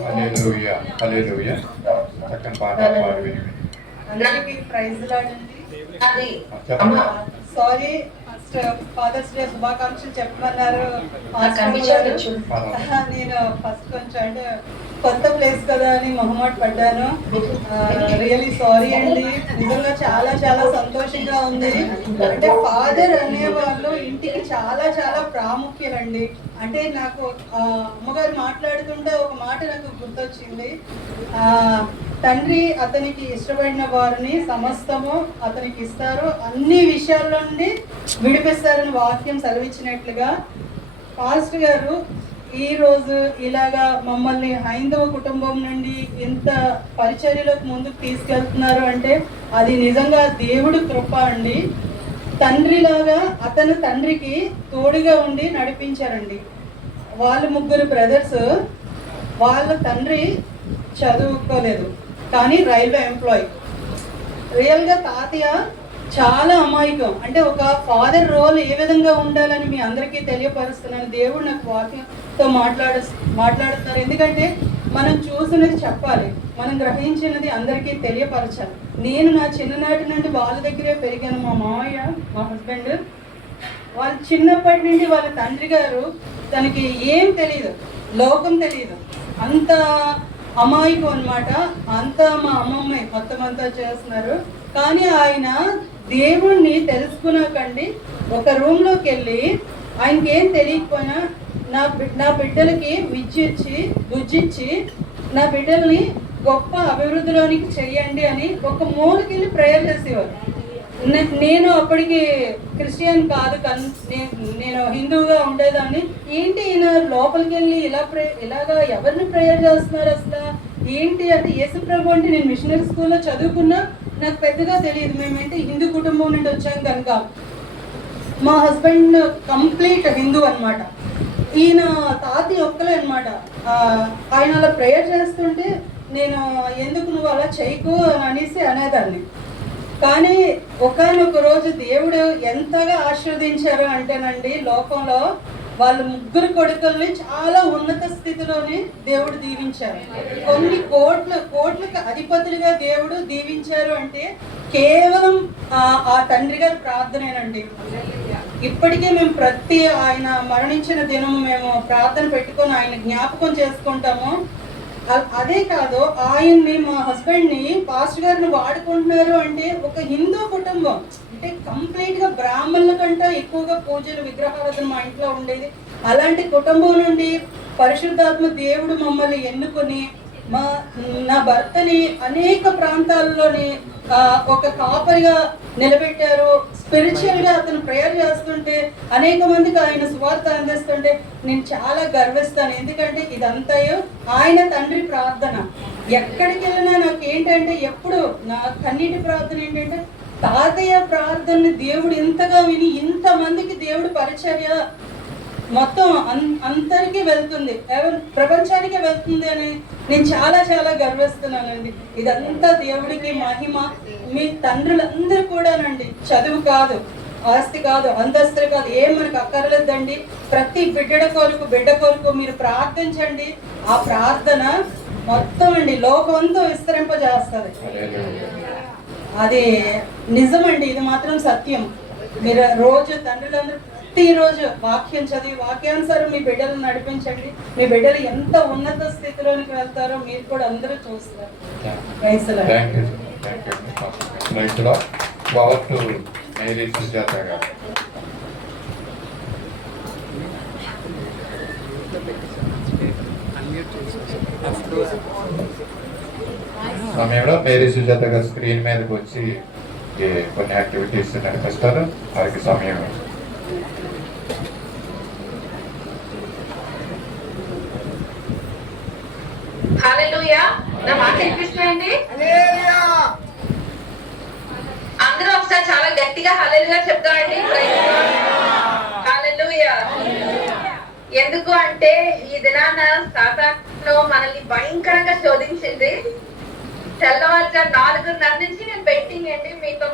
హల్లెలూయా, హల్లెలూయా. చక్కని పాట పాడి విని అందరికీ ప్రైజ్ లాడండి. చెప్పండి. సారీ, ఫస్ట్ ఫాదర్స్ డే శుభాకాంక్షలు చెప్పమన్నారు. నేను ఫస్ట్ కొంచెం అంటే కొత్త ప్లేస్ కదా అని మొహమాట పడ్డాను. రియలీ సారీ అండి. నిజంగా చాలా చాలా సంతోషంగా ఉంది. అంటే ఫాదర్ అనేవాళ్ళు ఇంటికి చాలా చాలా ప్రాముఖ్యమండి. అంటే నాకు అమ్మగారు మాట్లాడుతుంటే ఒక మాట నాకు గుర్తొచ్చింది. తండ్రి అతనికి ఇష్టపడిన వారిని సమస్తము అతనికి ఇస్తారు, అన్ని విషయాల నుండి విడిపిస్తారని వాక్యం సెలవిచ్చినట్లుగా పాస్టర్ గారు ఈరోజు ఇలాగా మమ్మల్ని హైందవ కుటుంబం నుండి ఇంత పరిచర్యలకు ముందుకు తీసుకెళ్తున్నారు అంటే అది నిజంగా దేవుడి కృప అండి. తండ్రిలాగా అతను తండ్రికి తోడుగా ఉండి నడిపించారండి. వాళ్ళు ముగ్గురు బ్రదర్స్, వాళ్ళ తండ్రి చదువుకోలేదు కానీ రైల్వే ఎంప్లాయీ. రియల్గా తాతయ్య చాలా అమాయకం. అంటే ఒక ఫాదర్ రోల్ ఏ విధంగా ఉండాలని మీ అందరికీ తెలియపరుస్తున్నాను. దేవుడు నాకు వాక్యంతో మాట్లాడుతున్నారు. ఎందుకంటే మనం చూసినది చెప్పాలి, మనం గ్రహించినది అందరికీ తెలియపరచాలి. నేను నా చిన్ననాటి నుండి వాళ్ళ దగ్గరే పెరిగాను. మా మామయ్య, మా హస్బెండ్, వాళ్ళు చిన్నప్పటి నుండి వాళ్ళ తండ్రి గారు తనకి ఏం తెలియదు, లోకం తెలియదు, అంత అమాయకం అనమాట. అంతా మా అమ్మమ్మ మొత్తం అంతా చేస్తున్నారు. కానీ ఆయన దేవుణ్ణి తెలుసుకున్నాకండి ఒక రూమ్లోకి వెళ్ళి ఆయనకి ఏం తెలియకపోయినా నా బిడ్డలకి విద్య ఇచ్చి బుజ్జిచ్చి నా బిడ్డల్ని గొప్ప అభివృద్ధిలోనికి చెయ్యండి అని ఒక మూలకి వెళ్ళి ప్రేయర్ చేసేవారు. నేను అప్పటికి క్రిస్టియన్ కాదు, నేను హిందువుగా ఉండేదాన్ని. ఏంటి ఈయన లోపలికి వెళ్ళి ఇలాగా ఎవరిని ప్రేయర్ చేస్తున్నారు అసలు ఏంటి అంటే, యేసుప్రభు అంటే నేను మిషనరీ స్కూల్లో చదువుకున్నా, నాకు పెద్దగా తెలియదు. మేమేంటి హిందూ కుటుంబం నుండి వచ్చాం కనుక. మా హస్బెండ్ కంప్లీట్ హిందూ అనమాట. ఈయన తాతి ఒక్కలే అనమాట. ఆయన అలా ప్రేయర్ చేస్తుంటే నేను ఎందుకు నువ్వు అలా చేయకు అని అనేసి అనేదాన్ని. కానీ ఒకానొక రోజు దేవుడు ఎంతగా ఆశీర్వదించారు అంటేనండి, లోకంలో వాళ్ళ ముగ్గురు కొడుకుల్ని చాలా ఉన్నత స్థితిలోనే దేవుడు దీవించారు. కొన్ని కోట్లకు అధిపతులుగా దేవుడు దీవించారు అంటే కేవలం ఆ తండ్రి గారి ప్రార్థనేనండి. ఇప్పటికే మేము ప్రతి ఆయన మరణించిన దినం మేము ప్రార్థన పెట్టుకొని ఆయన జ్ఞాపకం చేసుకుంటాము. అదే కాదు, ఆయన్ని మా హస్బెండ్ని పాస్టర్ గారిని వాడుకుంటున్నారు అంటే ఒక హిందూ కుటుంబం అంటే కంప్లీట్గా బ్రాహ్మణుల కంటే ఎక్కువగా పూజలు విగ్రహారాధన మా ఇంట్లో ఉండేది. అలాంటి కుటుంబం నుండి పరిశుద్ధాత్మ దేవుడు మమ్మల్ని ఎన్నుకొని నా భర్తని అనేక ప్రాంతాల్లోని ఒక కాపరిగా నిలబెట్టారు. స్పిరిచువల్ గా అతను ప్రేయర్ చేస్తుంటే అనేక మందికి ఆయన సువార్త అందిస్తుంటే నేను చాలా గర్విస్తాను. ఎందుకంటే ఇదంతా ఆయన తండ్రి ప్రార్థన. ఎక్కడికి వెళ్ళినా నాకు ఏంటంటే ఎప్పుడు నా కన్నీటి ప్రార్థన ఏంటంటే తాతయ్య ప్రార్థనని దేవుడు ఇంతగా విని ఇంతమందికి దేవుడు పరిచర్య మొత్తం అందరికీ వెళ్తుంది, ప్రపంచానికి వెళ్తుంది అని నేను చాలా చాలా గర్విస్తున్నానండి. ఇదంతా దేవుడికి మహిమ. మీ తండ్రులందరూ కూడానండి, చదువు కాదు, ఆస్తి కాదు, అంతస్తులు కాదు, ఏం మనకు అక్కర్లేదండి. ప్రతి బిడ్డ కొరకు మీరు ప్రార్థించండి. ఆ ప్రార్థన మొత్తం అండి లోకమంతా విస్తరింపజేస్తుంది. అది నిజమండి, ఇది మాత్రం సత్యం. మీరు రోజు తండ్రులందరూ ప్రతిరోజు వాక్యం చదివి వాక్యానుసారం మీ బిడ్డలను నడిపించండి. మీ బిడ్డలు ఎంత ఉన్నత స్థితిలోనికి వెళ్తారో మీరు కూడా అందరూ చూస్తారు. సమయంలో మేరీ సుజాత గారు స్క్రీన్ మీదకి వచ్చి కొన్ని యాక్టివిటీస్ నడిపిస్తారు. వారికి సమయం. హల్లెలూయా. నా మాట వినిపిస్తున్నాయండి? అందరూ ఒకసారి చాలా గట్టిగా హల్లెలూయా చెప్తామండి. హల్లెలూయా. ఎందుకు అంటే ఈ దినాన సాతాను మనల్ని భయంకరంగా శోధించింది. తెల్లవారుజాము 4:30 నుంచి నేను బెట్టింగ్ అండి మీతో